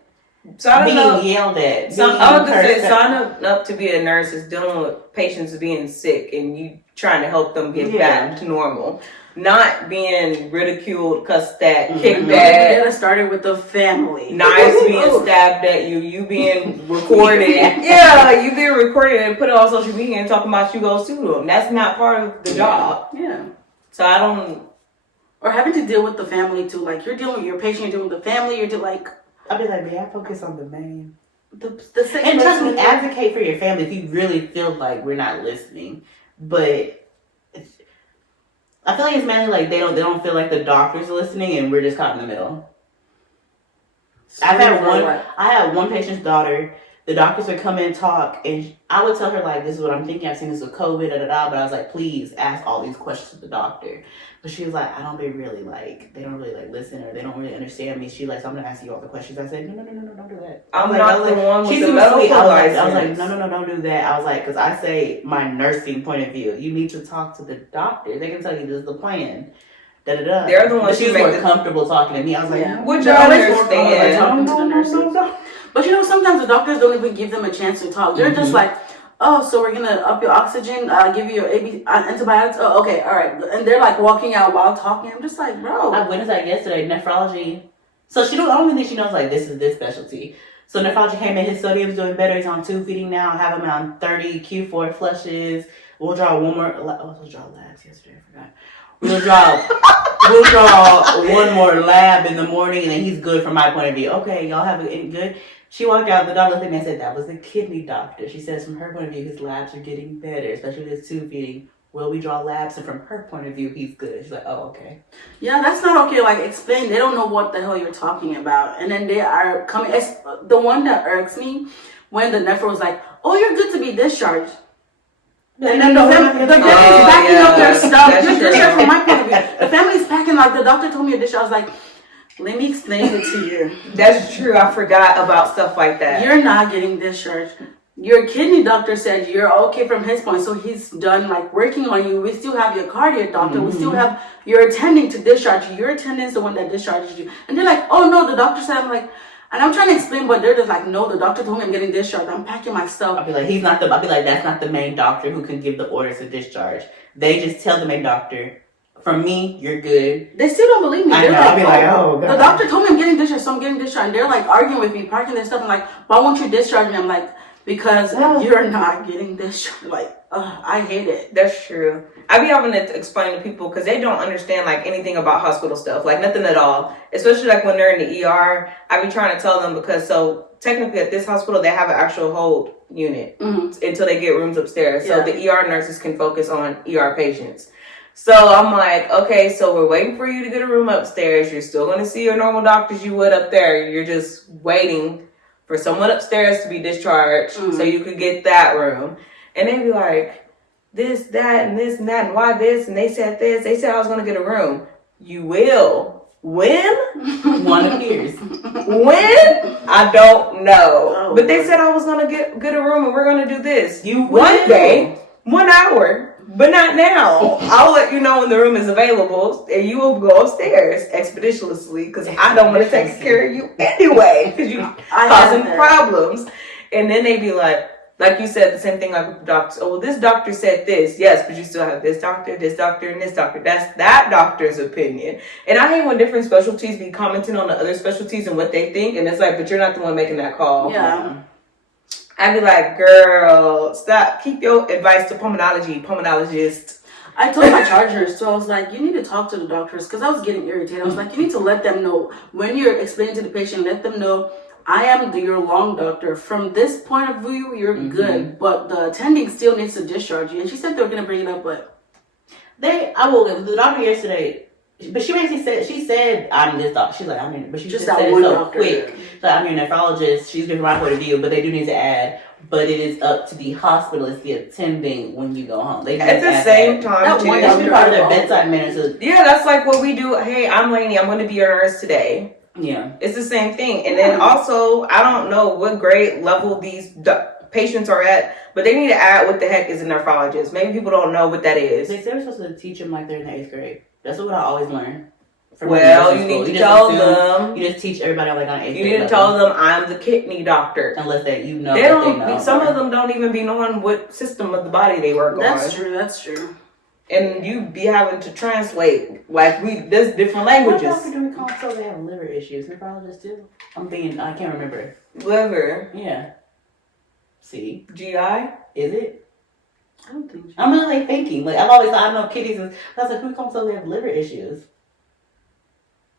So I don't know. Being yelled at. I was gonna say signing up to be a nurse is dealing with patients being sick and you trying to help them get back to normal. Not being ridiculed, cussed at, kicked at. It started with the family. Knives being stabbed at you. You being recorded. You being recorded and put it on social media and talking about you go sue them. That's not part of the job. Yeah. So I don't. Or having to deal with the family too. Like you're dealing with your patient, you're dealing with the family. You're just like. I'll be like, man, I focus on the main. The sick and trust me, advocate for your family if you really feel like we're not listening. But I feel like it's mainly like they don't feel like the doctor's listening and we're just caught in the middle. I had one patient's daughter. The doctors would come in and talk, and I would tell her like, "This is what I'm thinking. I've seen this with COVID, But I was like, "Please ask all these questions to the doctor." But she was like, "I don't be really like, they don't really like listen, or they don't really understand me." She like, "So I'm gonna ask you all the questions." I said, "No, don't do that." I'm not the one with the medical license. I was like, "No, don't do that." I was like, because I say my nursing point of view. You need to talk to the doctor. They can tell you this is the plan. They're the ones who more comfortable talking to me. I was like, "Which I understand." No. But sometimes the doctors don't even give them a chance to talk. They're just like, oh, so we're gonna up your oxygen, give you your antibiotics. Oh, okay, all right. And they're like walking out while talking. I'm just like, bro. I witnessed that yesterday. Nephrology. So I don't think she knows like this is this specialty. So nephrology came in. His sodium's doing better. He's on tube feeding now. I have him on 30 Q4 flushes. We'll draw one more. We'll draw labs yesterday. I forgot. We'll draw one more lab in the morning, and then he's good from my point of view. Okay, y'all have it good. She walked out, the doctor looked at me and said, that was the kidney doctor. She says from her point of view, his labs are getting better, especially with his tube feeding. Will we draw labs? And from her point of view, he's good. She's like, oh, okay. Yeah, that's not okay. Like, explain. They don't know what the hell you're talking about. And then they are coming. The one that irks me, when the nephro was like, oh, you're good to be discharged. And then the family's backing up their stuff. You're discharged from my point of view. The family's packing, like, the doctor told me a discharge. I was like, let me explain it to you. That's true. I forgot about stuff like that. You're not getting discharged. Your kidney doctor said you're okay from his point, so he's done like working on you. We still have your cardiac doctor. Mm-hmm. We still have your attending to discharge you. Your attendant's the one that discharges you. And they're like, oh no, the doctor said. I'm like, and I'm trying to explain, but they're just like, no, the doctor told me I'm getting discharged. I'm packing my stuff. I'll be like, that's not the main doctor who can give the orders of discharge. They just tell the main doctor, from me, you're good. They still don't believe me. I know. Like, I'll be like, oh, God. The doctor told me I'm getting discharged, so I'm getting discharged. And they're like arguing with me, parking their stuff. I'm like, why won't you discharge me? I'm like, because you're not getting discharged. Like, I hate it. That's true. I be having to explain to people because they don't understand like anything about hospital stuff, like nothing at all. Especially like when they're in the ER, I be trying to tell them because so technically at this hospital they have an actual hold unit until they get rooms upstairs, so the ER nurses can focus on ER patients. So I'm like, okay, so we're waiting for you to get a room upstairs. You're still going to see your normal doctors you would up there. You're just waiting for someone upstairs to be discharged so you could get that room. And they be like, this, that, and this, and that, and why this, and they said this. They said I was going to get a room. You will. When? One appears. When? I don't know. Oh, but they said I was going to get a room and we're going to do this. You will. One day, 1 hour, but not now. I'll let you know when the room is available and you will go upstairs expeditiously because I don't want to take care of you anyway because you're causing problems. And then they be like you said, the same thing like with the doctors. Oh, well, this doctor said this. Yes, but you still have this doctor, and this doctor. That's that doctor's opinion. And I hate when different specialties be commenting on the other specialties and what they think. And it's like, but you're not the one making that call. Yeah. I'd be like, girl, stop. Keep your advice to pulmonologist. I told my charge nurse, so I was like, you need to talk to the doctors because I was getting irritated. I was like, you need to let them know when you're explaining to the patient, let them know I am your long doctor. From this point of view, you're good, but the attending still needs to discharge you. And she said they were going to bring it up, but the doctor yesterday, but she basically said, I'm this doctor. She's like, I mean, but she just said it so quick. So I'm your nephrologist. She's been from my point of view, but they do need to add, but it is up to the hospitalist, the attending when you go home. They at the same time, too. That should be part of their bedside manner. So. Yeah, that's like what we do. Hey, I'm Lainey. I'm going to be your nurse today. Yeah, it's the same thing. And then also, I don't know what grade level these patients are at, but they need to add what the heck is a nephrologist. Maybe people don't know what that is. They're supposed to teach them like they're in the 8th grade. That's what I always learn. Well, you need to tell them. You just teach everybody like on 8th grade. You need to tell them I'm the kidney doctor. Unless they know. They don't. Some of them don't even be knowing what system of the body they work on. That's true. And you be having to translate there's different languages. What doctor do we call so they have liver issues? Nephrologists too? I can't remember. Liver. Yeah. See? GI? Is it? I don't think so. I'm really thinking. Like I've always thought I know kidneys and I was like, who comes so they have liver issues?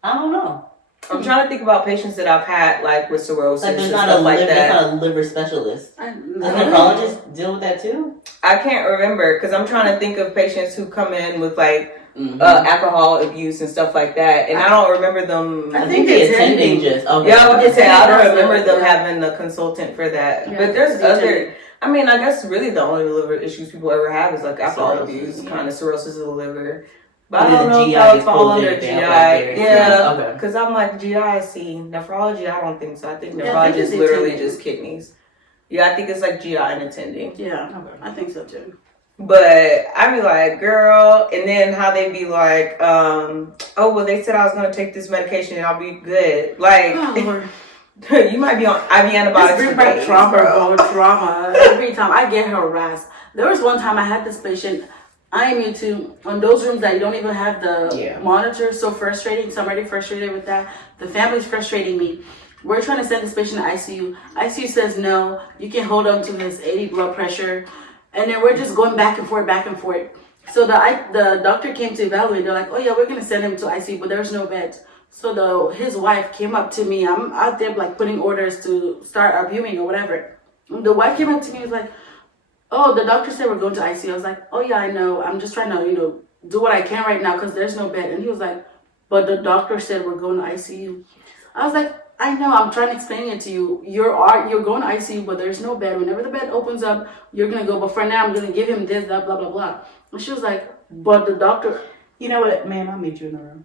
I don't know. I'm trying to think about patients that I've had like with cirrhosis and stuff like that. There's not a liver specialist. Does nephrologist deal with that too? I can't remember because I'm trying to think of patients who come in with like alcohol abuse and stuff like that, and I don't remember them. I think the attending just. Okay. Yeah, I would say I don't remember them having a consultant for that. Yeah, but there's other. I mean, I guess really the only liver issues people ever have is like alcohol abuse, kind of cirrhosis of the liver. But I don't know if that would fall under GI. Yeah, because I'm like GI, see, nephrology, I don't think so. I think nephrology is literally just kidneys. Yeah, I think it's like GI and attending. Yeah, I think so too. But I be like, girl, and then how they be like, oh, well, they said I was going to take this medication and I'll be good. Like, you might be on IV antibiotics. Bring back trauma. Every time I get harassed. There was one time I had this patient. I am into on those rooms that you don't even have the monitor. So frustrating. So I'm already frustrated with that. The family's frustrating me. We're trying to send this patient to ICU. ICU says no. You can hold on to his 80 blood pressure, and then we're just going back and forth. So the doctor came to evaluate. They're like, oh yeah, we're gonna send him to ICU, but there's no beds. So his wife came up to me. I'm out there like putting orders to start our viewing or whatever. The wife came up to me and was like, oh, the doctor said we're going to ICU. I was like, oh yeah, I know. I'm just trying to, do what I can right now because there's no bed. And he was like, but the doctor said we're going to ICU. I was like, I know. I'm trying to explain it to you. You're going to ICU, but there's no bed. Whenever the bed opens up, you're gonna go. But for now, I'm gonna give him this, that, blah, blah, blah. And she was like, but the doctor. You know what, ma'am? I'll meet you in the room.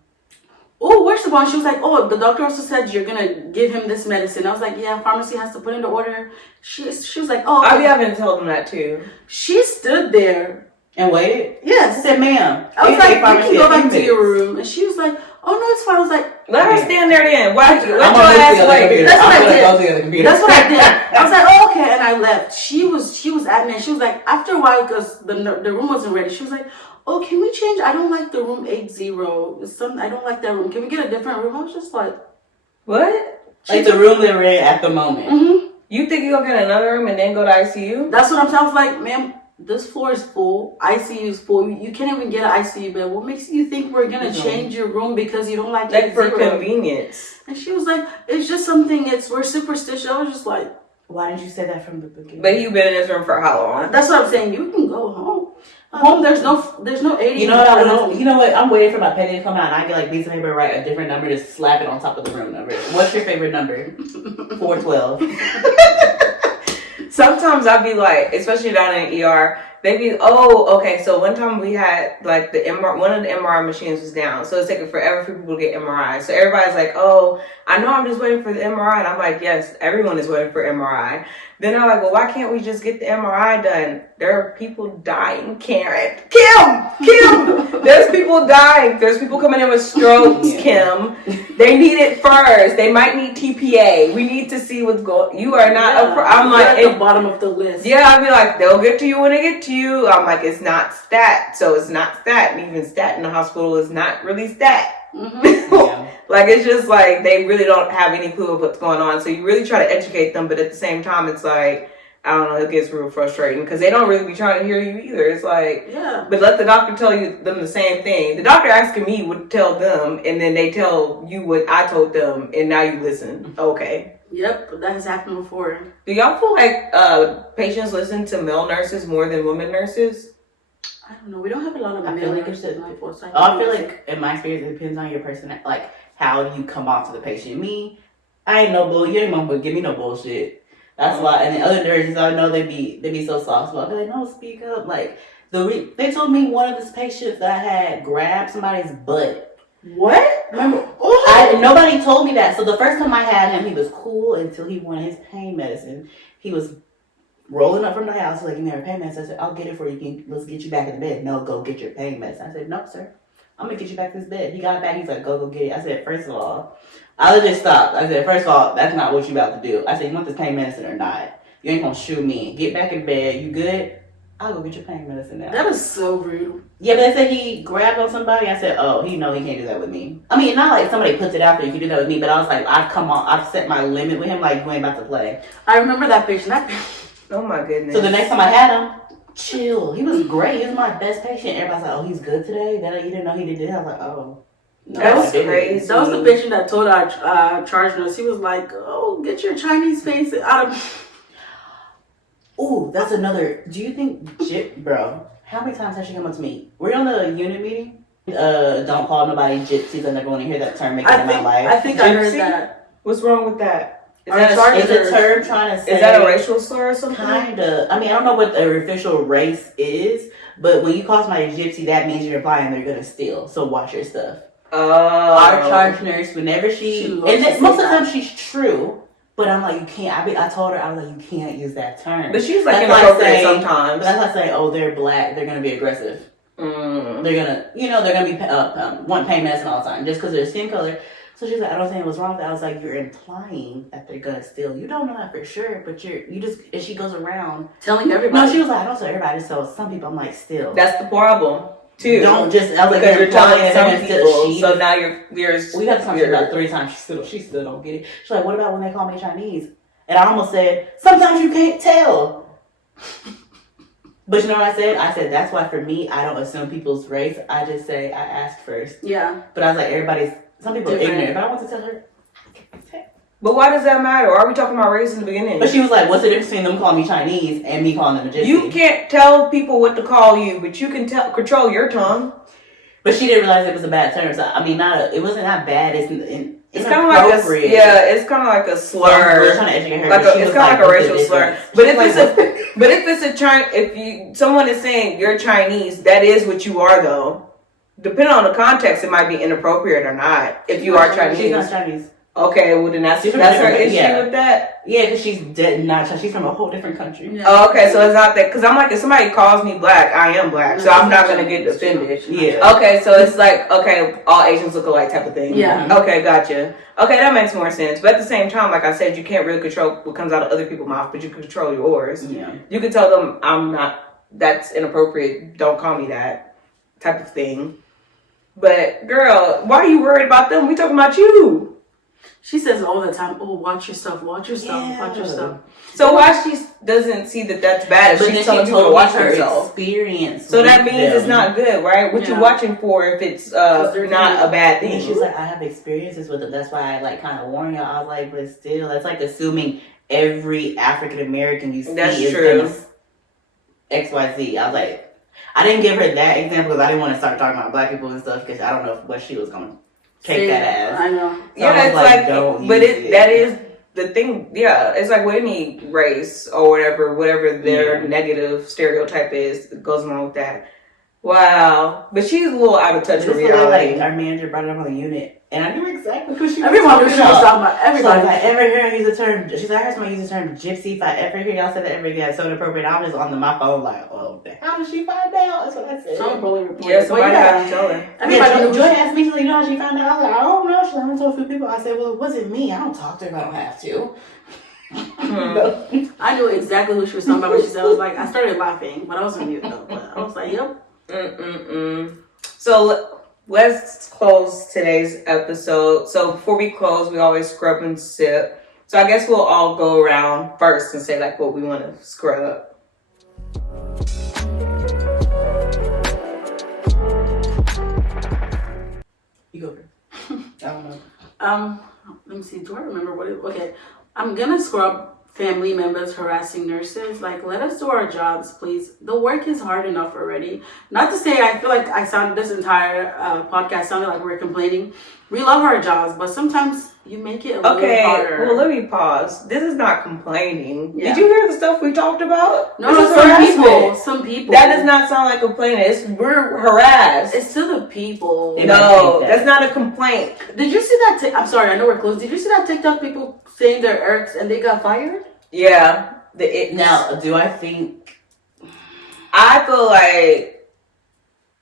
Oh, where's the one? She was like, oh, the doctor also said you're gonna give him this medicine. I was like, yeah, pharmacy has to put in the order. She was like, oh, okay. I be having to tell them that too. She stood there and waited. Yes, I said, ma'am. I was like, you can go back to your room. And she was like, oh no, it's fine. I was like, let her stand there then. Why? Let your ass wait. That's what I did. That's what I did. I was like, oh okay, and I left. She was at me. And she was like, after a while, because the room wasn't ready. She was like, oh, can we change? I don't like the room 80. I don't like that room. Can we get a different room? I was just like, what? Like the room they're in at the moment. Mm-hmm. You think you're gonna get another room and then go to ICU? That's what I'm saying. I was like, ma'am, this floor is full. ICU is full. You can't even get an ICU bed. What makes you think we're gonna change your room because you don't like it? Like for convenience. And she was like, it's just something. We're superstitious. I was just like, why didn't you say that from the beginning? But you've been in this room for how long? That's what I'm saying. You can go home. Home, there's no 80. You know what I would? You know what? I'm waiting for my payday to come out, and I get like piece of paper, write a different number, just slap it on top of the room number. What's your favorite number? 412. sometimes I'd be like, especially down in the ER, they be, oh, okay, so one time we had, like, one of the MRI machines was down, so it's taking forever for people to get MRI. So everybody's like, oh, I know I'm just waiting for the MRI. And I'm like, yes, everyone is waiting for MRI. Then they're like, well, why can't we just get the MRI done? There are people dying, Karen. Kim! There's people dying. There's people coming in with strokes, Kim. They need it first. They might need TPA. We need to see what's going. You are not. I'm like at the bottom of the list. Yeah, I'd be like, they'll get to you when they get to you. I'm like, it's not stat, so it's not stat. And even stat in the hospital is not really stat. Yeah. Like, it's just like they really don't have any clue of what's going on. So you really try to educate them, but at the same time, it's like, I don't know, it gets real frustrating because they don't really be trying to hear you either. It's like, yeah, but let the doctor tell you them the same thing. The doctor asking me would tell them, and then they tell you what I told them, and now you listen. Okay. Yep, that has happened before. Do y'all feel like patients listen to male nurses more than women nurses? I don't know. We don't have a lot of I male feel like nurses in my force. I feel like, in my experience, it depends on your person, like how you come off to the patient. Me, I ain't no bull. You ain't gonna give me no bullshit. That's why. And the other nurses, I know they be so soft. So I'll be like, no, speak up. Like they told me one of these patients that I had grabbed somebody's butt. What? Remember? Nobody told me that. So the first time I had him, he was cool until he wanted his pain medicine. He was rolling up from the house like, you need pain medicine. I said, I'll get it for you. Let's get you back in the bed. No, go get your pain medicine. I said, no, sir. I'm gonna get you back to this bed. He got it back. He's like, go get it. I said, first of all, I legit stopped. I said, first of all, that's not what you about to do. I said, you want this pain medicine or not? You ain't gonna shoot me. Get back in bed. You good? I'll go get your pain medicine now. That is so rude. Yeah, but they said he grabbed on somebody. I said, oh, he can't do that with me. I mean, not like somebody puts it out there, you can do that with me, but I was like, I've set my limit with him, like, you ain't about to play. I remember that patient. Oh my goodness. So the next time I had him, chill. He was great. He was my best patient. Everybody's like, oh, he's good today? You didn't know he did this? I was like, oh. That was crazy. That was the patient that told our charge nurse. He was like, oh, get your Chinese face out of... Ooh, that's another... Do you think... Bro, how many times has she come up to me? We're on the unit meeting. Don't call nobody gypsies. I never want to hear that term again in my life. I think Gypsy? I heard that. What's wrong with that? Is a term trying to say... Is that a racial slur or something? Kinda. I mean, I don't know what the official race is, but when you call somebody a gypsy, that means you're implying they're going to steal. So watch your stuff. Oh. Our charge nurse, whenever most of the time she's true, but I'm like, you can't. I told her, I was like, you can't use that term. But she's like inappropriate sometimes. But that's like saying, oh, they're black, they're going to be aggressive. Mm. They're going to, they're going to be want pain medicine all the time just because of their skin color. So she's like, I don't think what's wrong with that. I was like, you're implying that they're gonna steal. You don't know that for sure, but you just, and she goes around telling everybody. No, she was like, I don't tell everybody, so some people I'm like, still. That's the problem, too. Don't just, I was like, because you're telling some people, she, so now you're we had to talk to her about 3 times, she still don't get it. She's like, what about when they call me Chinese? And I almost said, sometimes you can't tell. But you know what I said? I said, that's why for me, I don't assume people's race. I just say, I asked first. Yeah. But I was like, some people are ignorant, but I want to tell her. But why does that matter? Why are we talking about race in the beginning? But she was like, what's the difference between them calling me Chinese and me calling them a gypsy? You can't tell people what to call you, but you can control your tongue. But she didn't realize it was a bad term. So, I mean, it wasn't that bad. It's kind of like it's kind of like a slur. We're trying to educate her. It's kind of like a racial slur. But if someone is saying you're Chinese, that is what you are though. Depending on the context, it might be inappropriate or not. If you are Chinese, she's not Chinese. Okay, well then that's her issue with that. Yeah, because she's not Chinese. She's from a whole different country. Yeah. Oh, okay, so it's not that. Because I'm like, if somebody calls me black, I am black, so I'm not gonna get offended. Yeah. Okay, so it's like, okay, all Asians look alike type of thing. Yeah. Okay, gotcha. Okay, that makes more sense. But at the same time, like I said, you can't really control what comes out of other people's mouth, but you can control yours. Yeah. You can tell them I'm not. That's inappropriate. Don't call me that, type of thing. But girl, why are you worried about them? We talking about you. She says all the time, oh, watch yourself, watch yourself, Yeah. watch yourself. So why she doesn't see that that's bad if she's telling people to watch herself? Experience. So that means it's not good, right? What you watching for if it's not a bad thing? And she's like, I have experiences with it. That's why I like kind of warn you. I was like, but still, that's like assuming every African American you see is true. XYZ. I was like, I didn't give her that example because I didn't want to start talking about black people and stuff because I don't know what she was going to take that as. I know. So yeah, it's like, but that is the thing, yeah, it's like with any race or whatever their negative stereotype is that goes along with that. Wow. But she's a little out of touch with reality. Like, our manager brought it up on the unit, and I knew exactly who she was Everyone knew she was talking about. Everybody. If I ever hear her use the term, she's like, I heard somebody use the term gypsy. If I ever hear y'all say that ever again, it's so inappropriate. I'm just on my phone like, oh, how did she find out? That's what I said. Someone probably reported. Yeah, somebody had to tell her. Everybody Joy asked me, you know how she found out? I was like, I don't know. She's like, I told a few people. I said, well, it wasn't me. I don't talk to her if I don't have to. I knew exactly who she was talking about when she said, I was like, I started laughing, but I was on mute though. But I was like, yep. So let's close today's episode. So before we close, we always scrub and sip. So I guess we'll all go around first and say like what we want to scrub. You go first. I don't know. Let me see. Do I remember what it? Okay, I'm gonna scrub family members harassing nurses. Like, let us do our jobs, please. The work is hard enough already. Not to say I feel like I sounded this entire podcast sounded like we're complaining. We love our jobs, but sometimes you make it a little harder. Well, let me pause. This is not complaining. Yeah. Did you hear the stuff we talked about? No, some people. That does not sound like complaining. We're harassed. It's to the people. No, that's not a complaint. Did you see that? I'm sorry, I know we're close. Did you see that TikTok people saying they're irks and they got fired? Yeah. Now, do I think... I feel like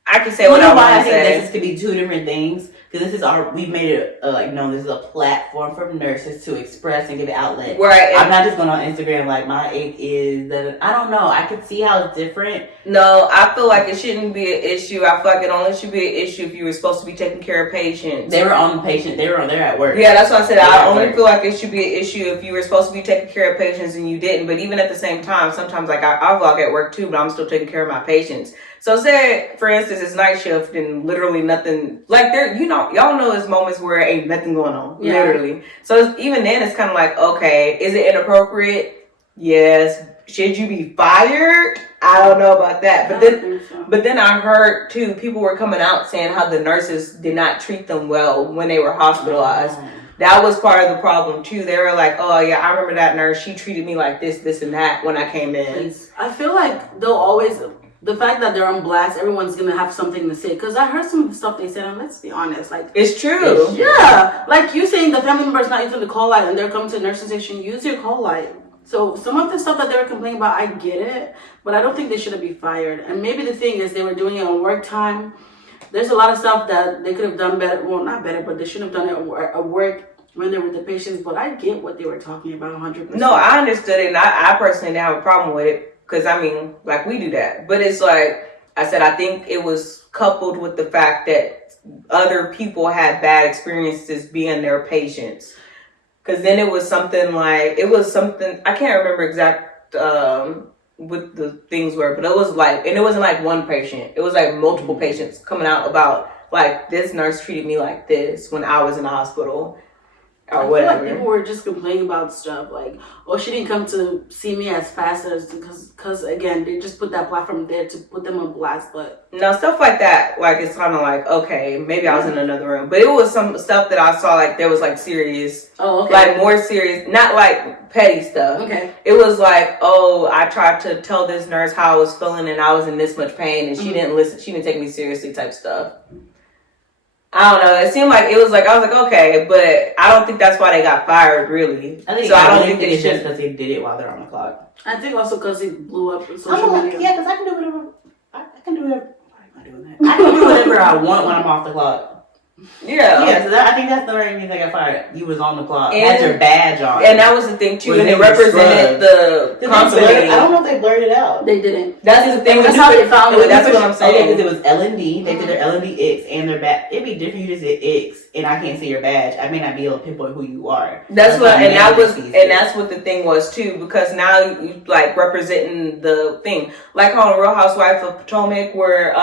I can say what I want to say. This could be two different things. Because this is we've made it known this is a platform for nurses to express and give an outlet. Right. I'm not just going on Instagram like my ache is that I don't know. I can see how it's different. No, I feel like it shouldn't be an issue. I feel like it only should be an issue if you were supposed to be taking care of patients. They were on patient. They're at work. Yeah, that's what I said. I only feel like it should be an issue if you were supposed to be taking care of patients and you didn't. But even at the same time, sometimes like I vlog at work too, but I'm still taking care of my patients. So say, for instance, it's night shift and literally nothing, like there, y'all know there's moments where ain't nothing going on, literally. So even then it's kind of like, okay, is it inappropriate? Yes. Should you be fired? I don't know about that. But then I heard too, people were coming out saying how the nurses did not treat them well when they were hospitalized. That was part of the problem too. They were like, oh yeah, I remember that nurse. She treated me like this and that when I came in. I feel like they'll always... The fact that they're on blast, everyone's gonna have something to say. Because I heard some of the stuff they said, and let's be honest, like it's true. Yeah, like you saying the family member's not using the call light, and they're coming to the nursing station. Use your call light. So some of the stuff that they were complaining about, I get it, but I don't think they should be fired. And maybe the thing is they were doing it on work time. There's a lot of stuff that they could have done better. Well, not better, but they shouldn't have done it at work when they were with the patients. But I get what they were talking about 100%. No, I understood it, and I personally didn't have a problem with it. Because, I mean, like, we do that. But it's like, I said, I think it was coupled with the fact that other people had bad experiences being their patients. Because then it was something, I can't remember exact what the things were, but it was like, and it wasn't like one patient. It was like multiple patients coming out about, like, this nurse treated me like this when I was in the hospital. Or whatever. I feel like people were just complaining about stuff like, oh, she didn't come to see me as fast as because again, they just put that platform there to put them on blast. But no, stuff like that, like it's kind of like, okay, maybe I was in another room, but it was some stuff that I saw like there was like serious, like more serious, not like petty stuff. Okay, it was like, oh, I tried to tell this nurse how I was feeling and I was in this much pain, and she didn't listen. She didn't take me seriously, type stuff. I don't know. It seemed like it was like I was like, okay, but I don't think that's why they got fired, really. I don't think it's just because they did it while they're on the clock. I think also because he blew up social media. Yeah, because I can do whatever. I can do whatever. Why am I doing that? I can do whatever I want when I'm off the clock. Yeah. So I think that's the main thing they got fired. You was on the clock, had your badge on, and that was the thing too. And it represented the company. I don't know if they blurred it out. They didn't. That's the thing. That's how they found it. That's what I'm saying. Okay, because it was L&D. They did their L&D X and their badge. It'd be different. You just did X, and I can't see your badge. I may not be able to pinpoint who you are. That's what the thing was too. Because now you like representing the thing, like on Real Housewives of Potomac, where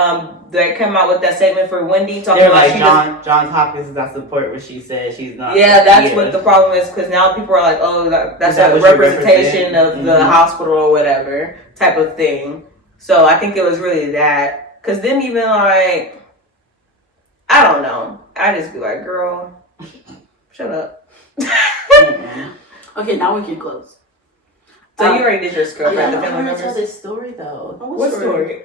they came out with that segment for Wendy talking about like Johns Hopkins does not support what she said. She's not. Yeah, that's what the problem is, because now people are like, oh, that's a representation of the hospital or whatever type of thing. So I think it was really that. Because then even like, I don't know. I just be like, girl, shut up. Okay, now we can close. So you already did your scrub Yeah, at the I family want to tell members? this story though. What story?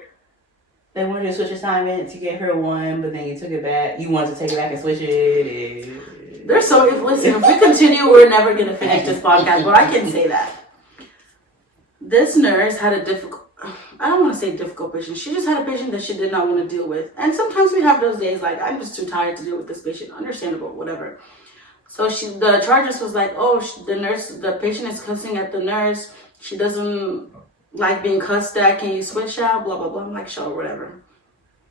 They wanted you to switch assignments. You gave her one, but then you took it back. You wanted to take it back and switch it. There's so if listen, if we continue, we're never gonna finish this podcast. But I can say that this nurse had a difficult. I don't want to say difficult patient. She just had a patient that she did not want to deal with. And sometimes we have those days like, I'm just too tired to deal with this patient. Understandable, whatever. So the charges was like, oh, the patient is cussing at the nurse. She doesn't like being cussed at. Can you switch out? Blah, blah, blah. I'm like, sure, whatever.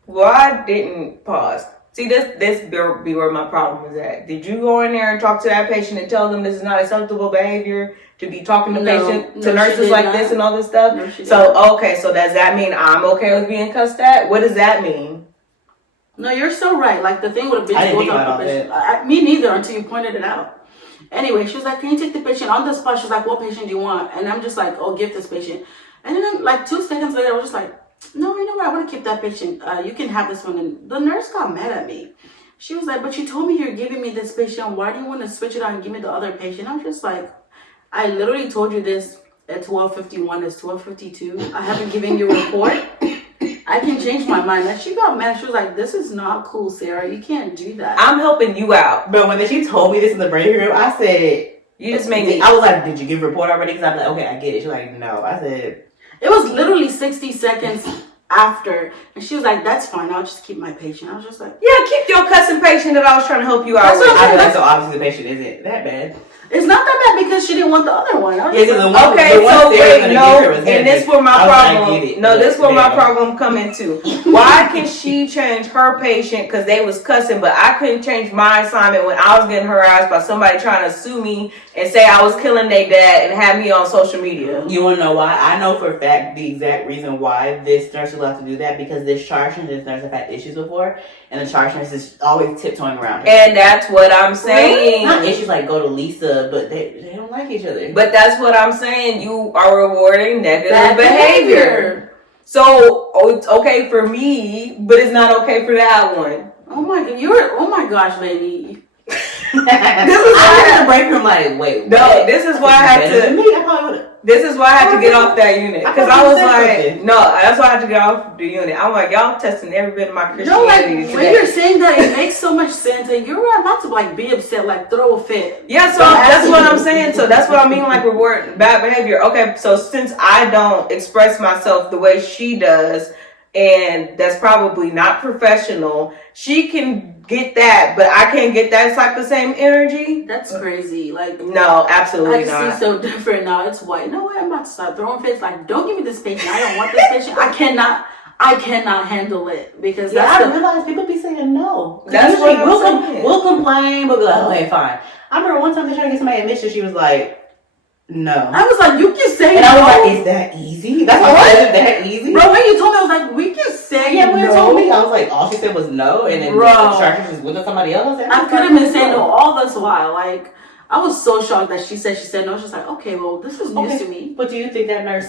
Well, I didn't pause. See, this be where my problem is at. Did you go in there and talk to that patient and tell them this is not acceptable behavior to be talking to nurses like this and all this stuff? No, she so, didn't. okay, so does that mean I'm okay with being cussed at? What does that mean? No, you're so right. Like the thing with a bitch. I didn't think about all that. Me neither until you pointed it out. Anyway, she was like, can you take the patient on the spot? She was like, what patient do you want? And I'm just like, oh, give this patient. And then like 2 seconds later, I was just like, no, you know what? I want to keep that patient. You can have this one. And the nurse got mad at me. She was like, but you told me you're giving me this patient. Why do you want to switch it out and give me the other patient? I was just like, I literally told you this at 12:51. It's 12:52. I haven't given you a report. I can change my mind. And she got mad. She was like, this is not cool, Sarah. You can't do that. I'm helping you out. But when she told me this in the break room, I said, You just made me. I was like, did you give a report already? Because I'm like, okay, I get it. She's like, no. I said, it was literally 60 seconds after. And she was like, that's fine. I'll just keep my patient. I was just like, Yeah, keep your cussing patient that I was trying to help you out That's with. what I'm I feel saying. like so obviously the patient isn't that bad. it's not that bad because she didn't want the other one. I was Yeah, just because like, Okay, the one so Sarah wait, gonna no, give her was and this heavy. where my I was like, I problem. get it, No, this but where my damn. problem come into. Why can she change her patient because they was cussing, but I couldn't change my assignment when I was getting harassed by somebody trying to sue me and say I was killing their dad and have me on social media. You want to know why? I know for a fact the exact reason why this nurse is allowed to do that, because this charge nurse, this nurse have had issues before, and the charge nurse is always tiptoeing around her. And that's what I'm saying. Not issues like go to Lisa, but they don't like each other. But that's what I'm saying. You are rewarding negative bad behavior. So it's okay for me, but it's not okay for that one. Oh my gosh, lady. This is why I had to break from like, wait. No, what? this is why I had Better than to. me? I probably would've- This is why I had to get off that unit because I I was thought you said like, something. no, that's why I had to get off the unit. I'm like, y'all testing every bit of my No, like Christianity when you're today. saying that, it makes so much sense, and you're about to like be upset, like throw a fit. Yeah, so that's what I'm saying. So that's what I mean, like reward bad behavior. Okay, so since I don't express myself the way she does, and that's probably not professional, she can get that, but I can't get that type of same energy. That's crazy. Like No, I absolutely just not. see so different now. It's white. No way. I'm about to start throwing fits. Like, don't give me this patient. I don't want this patient. I cannot handle it because Yeah, that's I realize people be saying no. 'Cause That's usually what I'm saying. we'll complain, but be like, okay, fine. I remember one time they tried to get somebody admission, she was like, no. I was like, you can say And no. I was like, is that easy? That's why is it that easy? Bro, when you told me, I was like, we can say Yeah, when no. you told me, I was like, all she said was no, and then Bro. the charge was with somebody else. And I could have been saying no all this while. Like, I was so shocked that she said no. I was just like, okay, well, this is news to me. But do you think that nurse?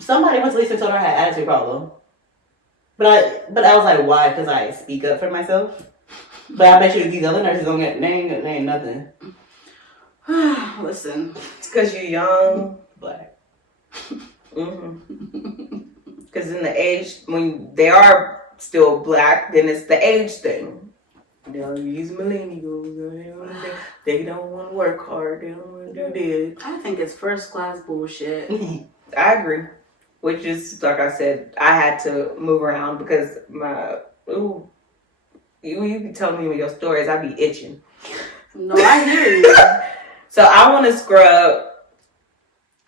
Somebody went to Lisa and told her I had an attitude problem. But I was like, why? Because I speak up for myself. But I bet you these other nurses don't get they ain't nothing. Listen, It's because you're young. Black. Because in the age, when they are still black, then it's the age thing. These millennials, they don't want to work hard. They don't want to do this. I think it's first class bullshit. I agree. Which is, like I said, I had to move around because you be telling me your stories, I be itching. No, I hear you. So I want to scrub.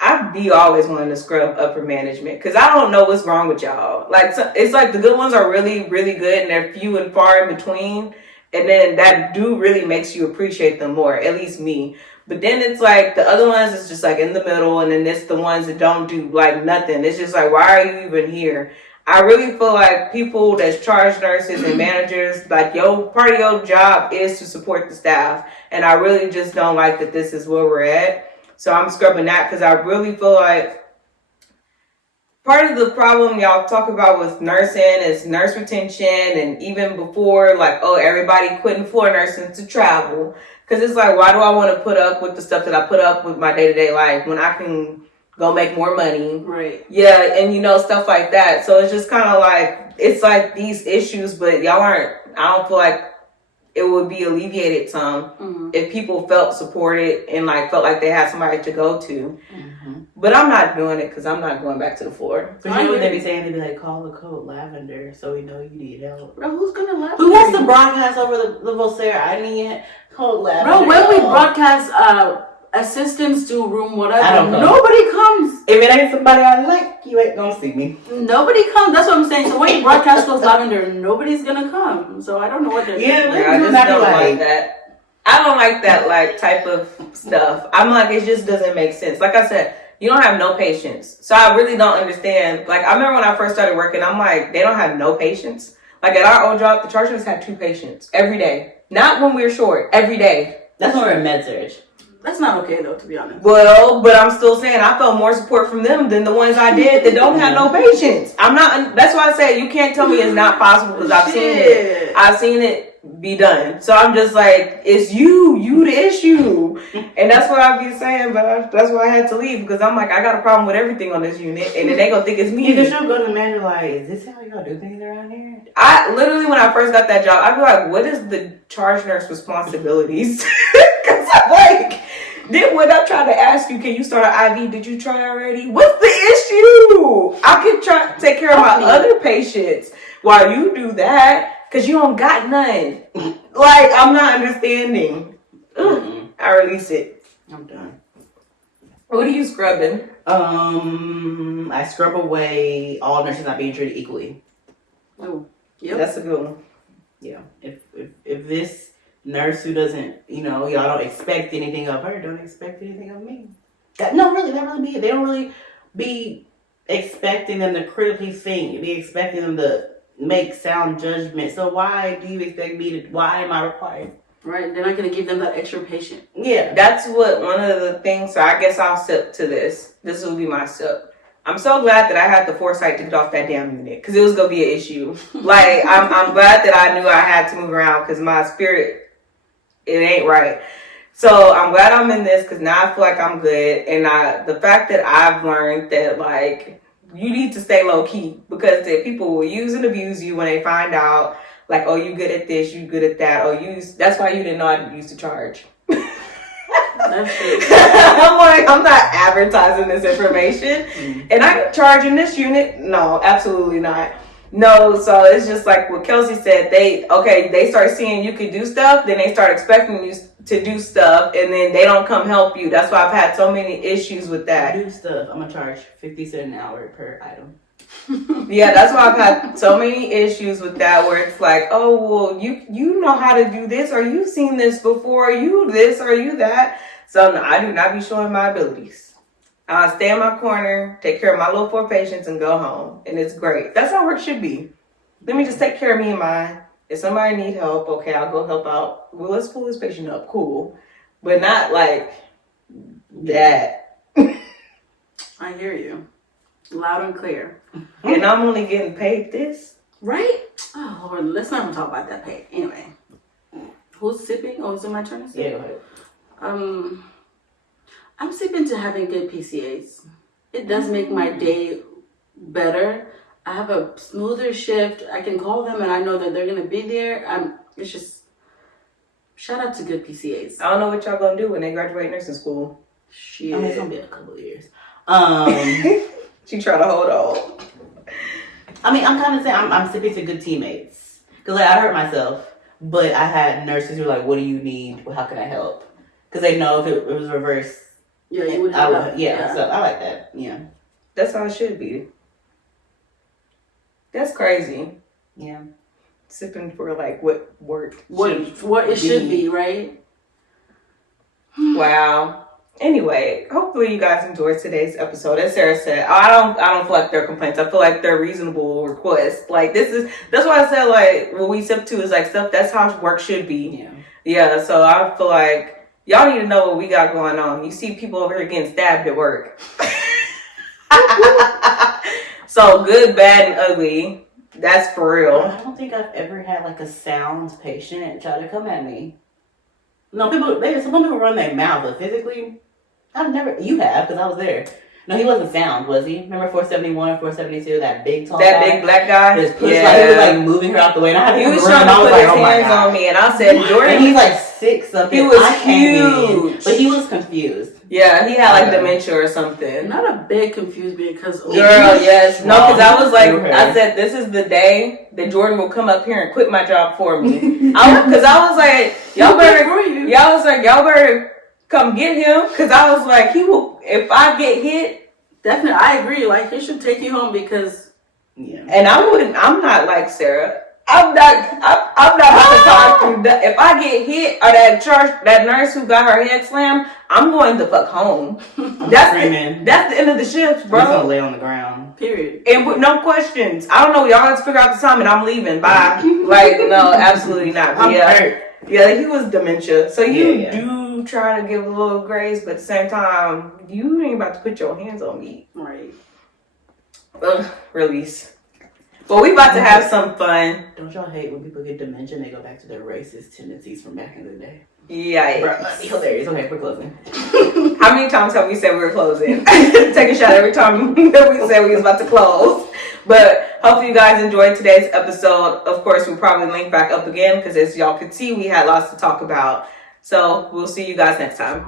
I be always wanting to scrub upper management because I don't know what's wrong with y'all. Like it's like the good ones are really, really good and they're few and far in between. And then that really makes you appreciate them more, at least me. But then it's like the other ones is just like in the middle, and then it's the ones that don't do like nothing. It's just like, why are you even here? I really feel like people that's charge nurses and managers, like part of your job is to support the staff. And I really just don't like that this is where we're at. So I'm scrubbing that because I really feel like part of the problem y'all talk about with nursing is nurse retention, and even before, like, oh, everybody quitting floor nursing to travel. Because it's like, why do I want to put up with the stuff that I put up with my day-to-day life when I can go make more money? Right. Yeah, and stuff like that. So it's just kind of like, it's like these issues, but y'all aren't, I don't feel like it would be alleviated some if people felt supported and like felt like they had somebody to go to. But I'm not doing it because I'm not going back to the floor. But you know what they be saying? They be like, call the code lavender so we know you need help. Bro, who's gonna laugh? Who wants to broadcast over the little Sarah? I need code lavender. Bro, when we broadcast assistants to room I whatever, don't know. nobody comes. If it ain't somebody I like, you ain't gonna see me. Nobody comes. That's what I'm saying. So when you broadcast close lavender, nobody's gonna come. So I don't know what they're doing. I just don't like that. I don't like that like type of stuff. I'm like, it just doesn't make sense. Like I said, you don't have no patience. So I really don't understand. Like, I remember when I first started working, I'm like, they don't have no patience. Like, at our old job, the charge nurse had 2 patients every day. Not when we were short, every day. That's when we're in med-surg. That's not okay though, to be honest. Well, but I'm still saying I felt more support from them than the ones I did that don't have no patience. I'm not, that's why I say you can't tell me it's not possible because I've seen it. I've seen it be done. So I'm just like, it's you the issue. And that's what I be saying, but that's why I had to leave because I'm like, I got a problem with everything on this unit and then they gonna think it's me. Because she'll go to the manager like, is this how y'all do things around here? I literally, when I first got that job, I'd be like, what is the charge nurse responsibilities? Because I'm like, then when I try to ask you, can you start an IV? Did you try already? What's the issue? I could try to take care of my other patients while you do that because you don't got none. Like, I'm not understanding. I release it. I'm done. What are you scrubbing? I scrub away all nurses not being treated equally. Oh, yep. That's a good one. Yeah. If this nurse who doesn't, y'all don't expect anything of her, don't expect anything of me. That really be it. They don't really be expecting them to critically think, be expecting them to make sound judgment. So why do you expect me to, why am I required? Right, they're not going to give them that extra patient. Yeah, that's what one of the things, so I guess I'll sip to this. This will be my sip. I'm so glad that I had the foresight to get off that damn unit because it was going to be an issue. Like, I'm glad that I knew I had to move around because my spirit, it ain't right. So I'm glad I'm in this because now I feel like I'm good. And the fact that I've learned that, like, you need to stay low key because the people will use and abuse you when they find out, like, oh, you good at this, you good at that. Oh, that's why you didn't know how to use the charge. That's true. I'm like, I'm not advertising this information. And I'm charging this unit. No, absolutely not. No, so it's just like what Kelcie said. They start seeing you could do stuff, then they start expecting you to do stuff, and then they don't come help you. That's why I've had so many issues with that. Do stuff. I'm gonna charge 50 cents an hour per item. Yeah, that's why I've had so many issues with that, where it's like, oh, well, you know how to do this, or you've seen this before, you this, or you that. So no, I do not be showing my abilities. I'll stay in my corner, take care of my little 4 patients, and go home. And it's great. That's how work should be. Let me just take care of me and mine. If somebody need help, okay, I'll go help out. Well, let's pull this patient up. Cool. But not like that. I hear you. Loud and clear. And I'm only getting paid this. Right? Oh, Lord, let's not even talk about that pay. Anyway. Who's sipping? Oh, is it my turn to sip? Yeah, go ahead. I'm sipping to having good PCAs. It does make my day better. I have a smoother shift. I can call them and I know that they're going to be there. It's just, shout out to good PCAs. I don't know what y'all gonna do when they graduate nursing school. Shit. I mean, it's gonna be a couple of years. She try to hold on. I mean, I'm kind of saying I'm sipping to good teammates. Because, like, I hurt myself, but I had nurses who were like, what do you need? How can I help? Because they know if it was reversed, Yeah, you would I have. would. Yeah, so I like that. Yeah. That's how it should be. That's crazy. Yeah. Sipping for like what worked. What it should be, right? Wow. Anyway, hopefully you guys enjoyed today's episode. As Sarah said, I don't feel like they're complaints. I feel like they're reasonable requests. Like that's why I said like what we sip to is like stuff. That's how work should be. Yeah. Yeah. So I feel like y'all need to know what we got going on. You see people over here getting stabbed at work. So good, bad, and ugly. That's for real. I don't think I've ever had like a sound patient try to come at me. No, some people run their mouth, but physically, I've never. You have, because I was there. No, he wasn't sound, was he? Remember 471, 472, that big tall that guy? big black guy? His push, like, he was like moving her out the way. And I had He to was run, trying to put his hands God. on me, and I said, Jordan. And he's like 6 up He here. was I came in, huge. but he was confused. Yeah, he had like dementia or something. Not a bit confused because Girl, yes. No, because I was like, Okay. I said, this is the day that Jordan will come up here and quit my job for me. Because I was like, y'all better come get him. Because I was like, he will, if I get hit. Definitely, I agree. Like, he should take you home because. Yeah. And I'm not like Sarah. I'm not about to talk through that. If I get hit or that nurse who got her head slammed, I'm going the fuck home. That's the end of the shift, bro. He's gonna lay on the ground. Period. And with no questions. I don't know. Y'all have to figure out the time and I'm leaving. Bye. Like, no, absolutely not. I'm hurt. Yeah, he was dementia. So you Yeah. do try to give a little grace, but at the same time, you ain't about to put your hands on me. Right. Ugh, release. But we about to have some fun. Don't y'all hate when people get dementia and they go back to their racist tendencies from back in the day? Yikes. Bro, that'd be hilarious. Okay, we're closing. How many times have we said we were closing? Take a shot every time that we said we was about to close. But hopefully you guys enjoyed today's episode. Of course, we'll probably link back up again because as y'all could see, we had lots to talk about. So we'll see you guys next time.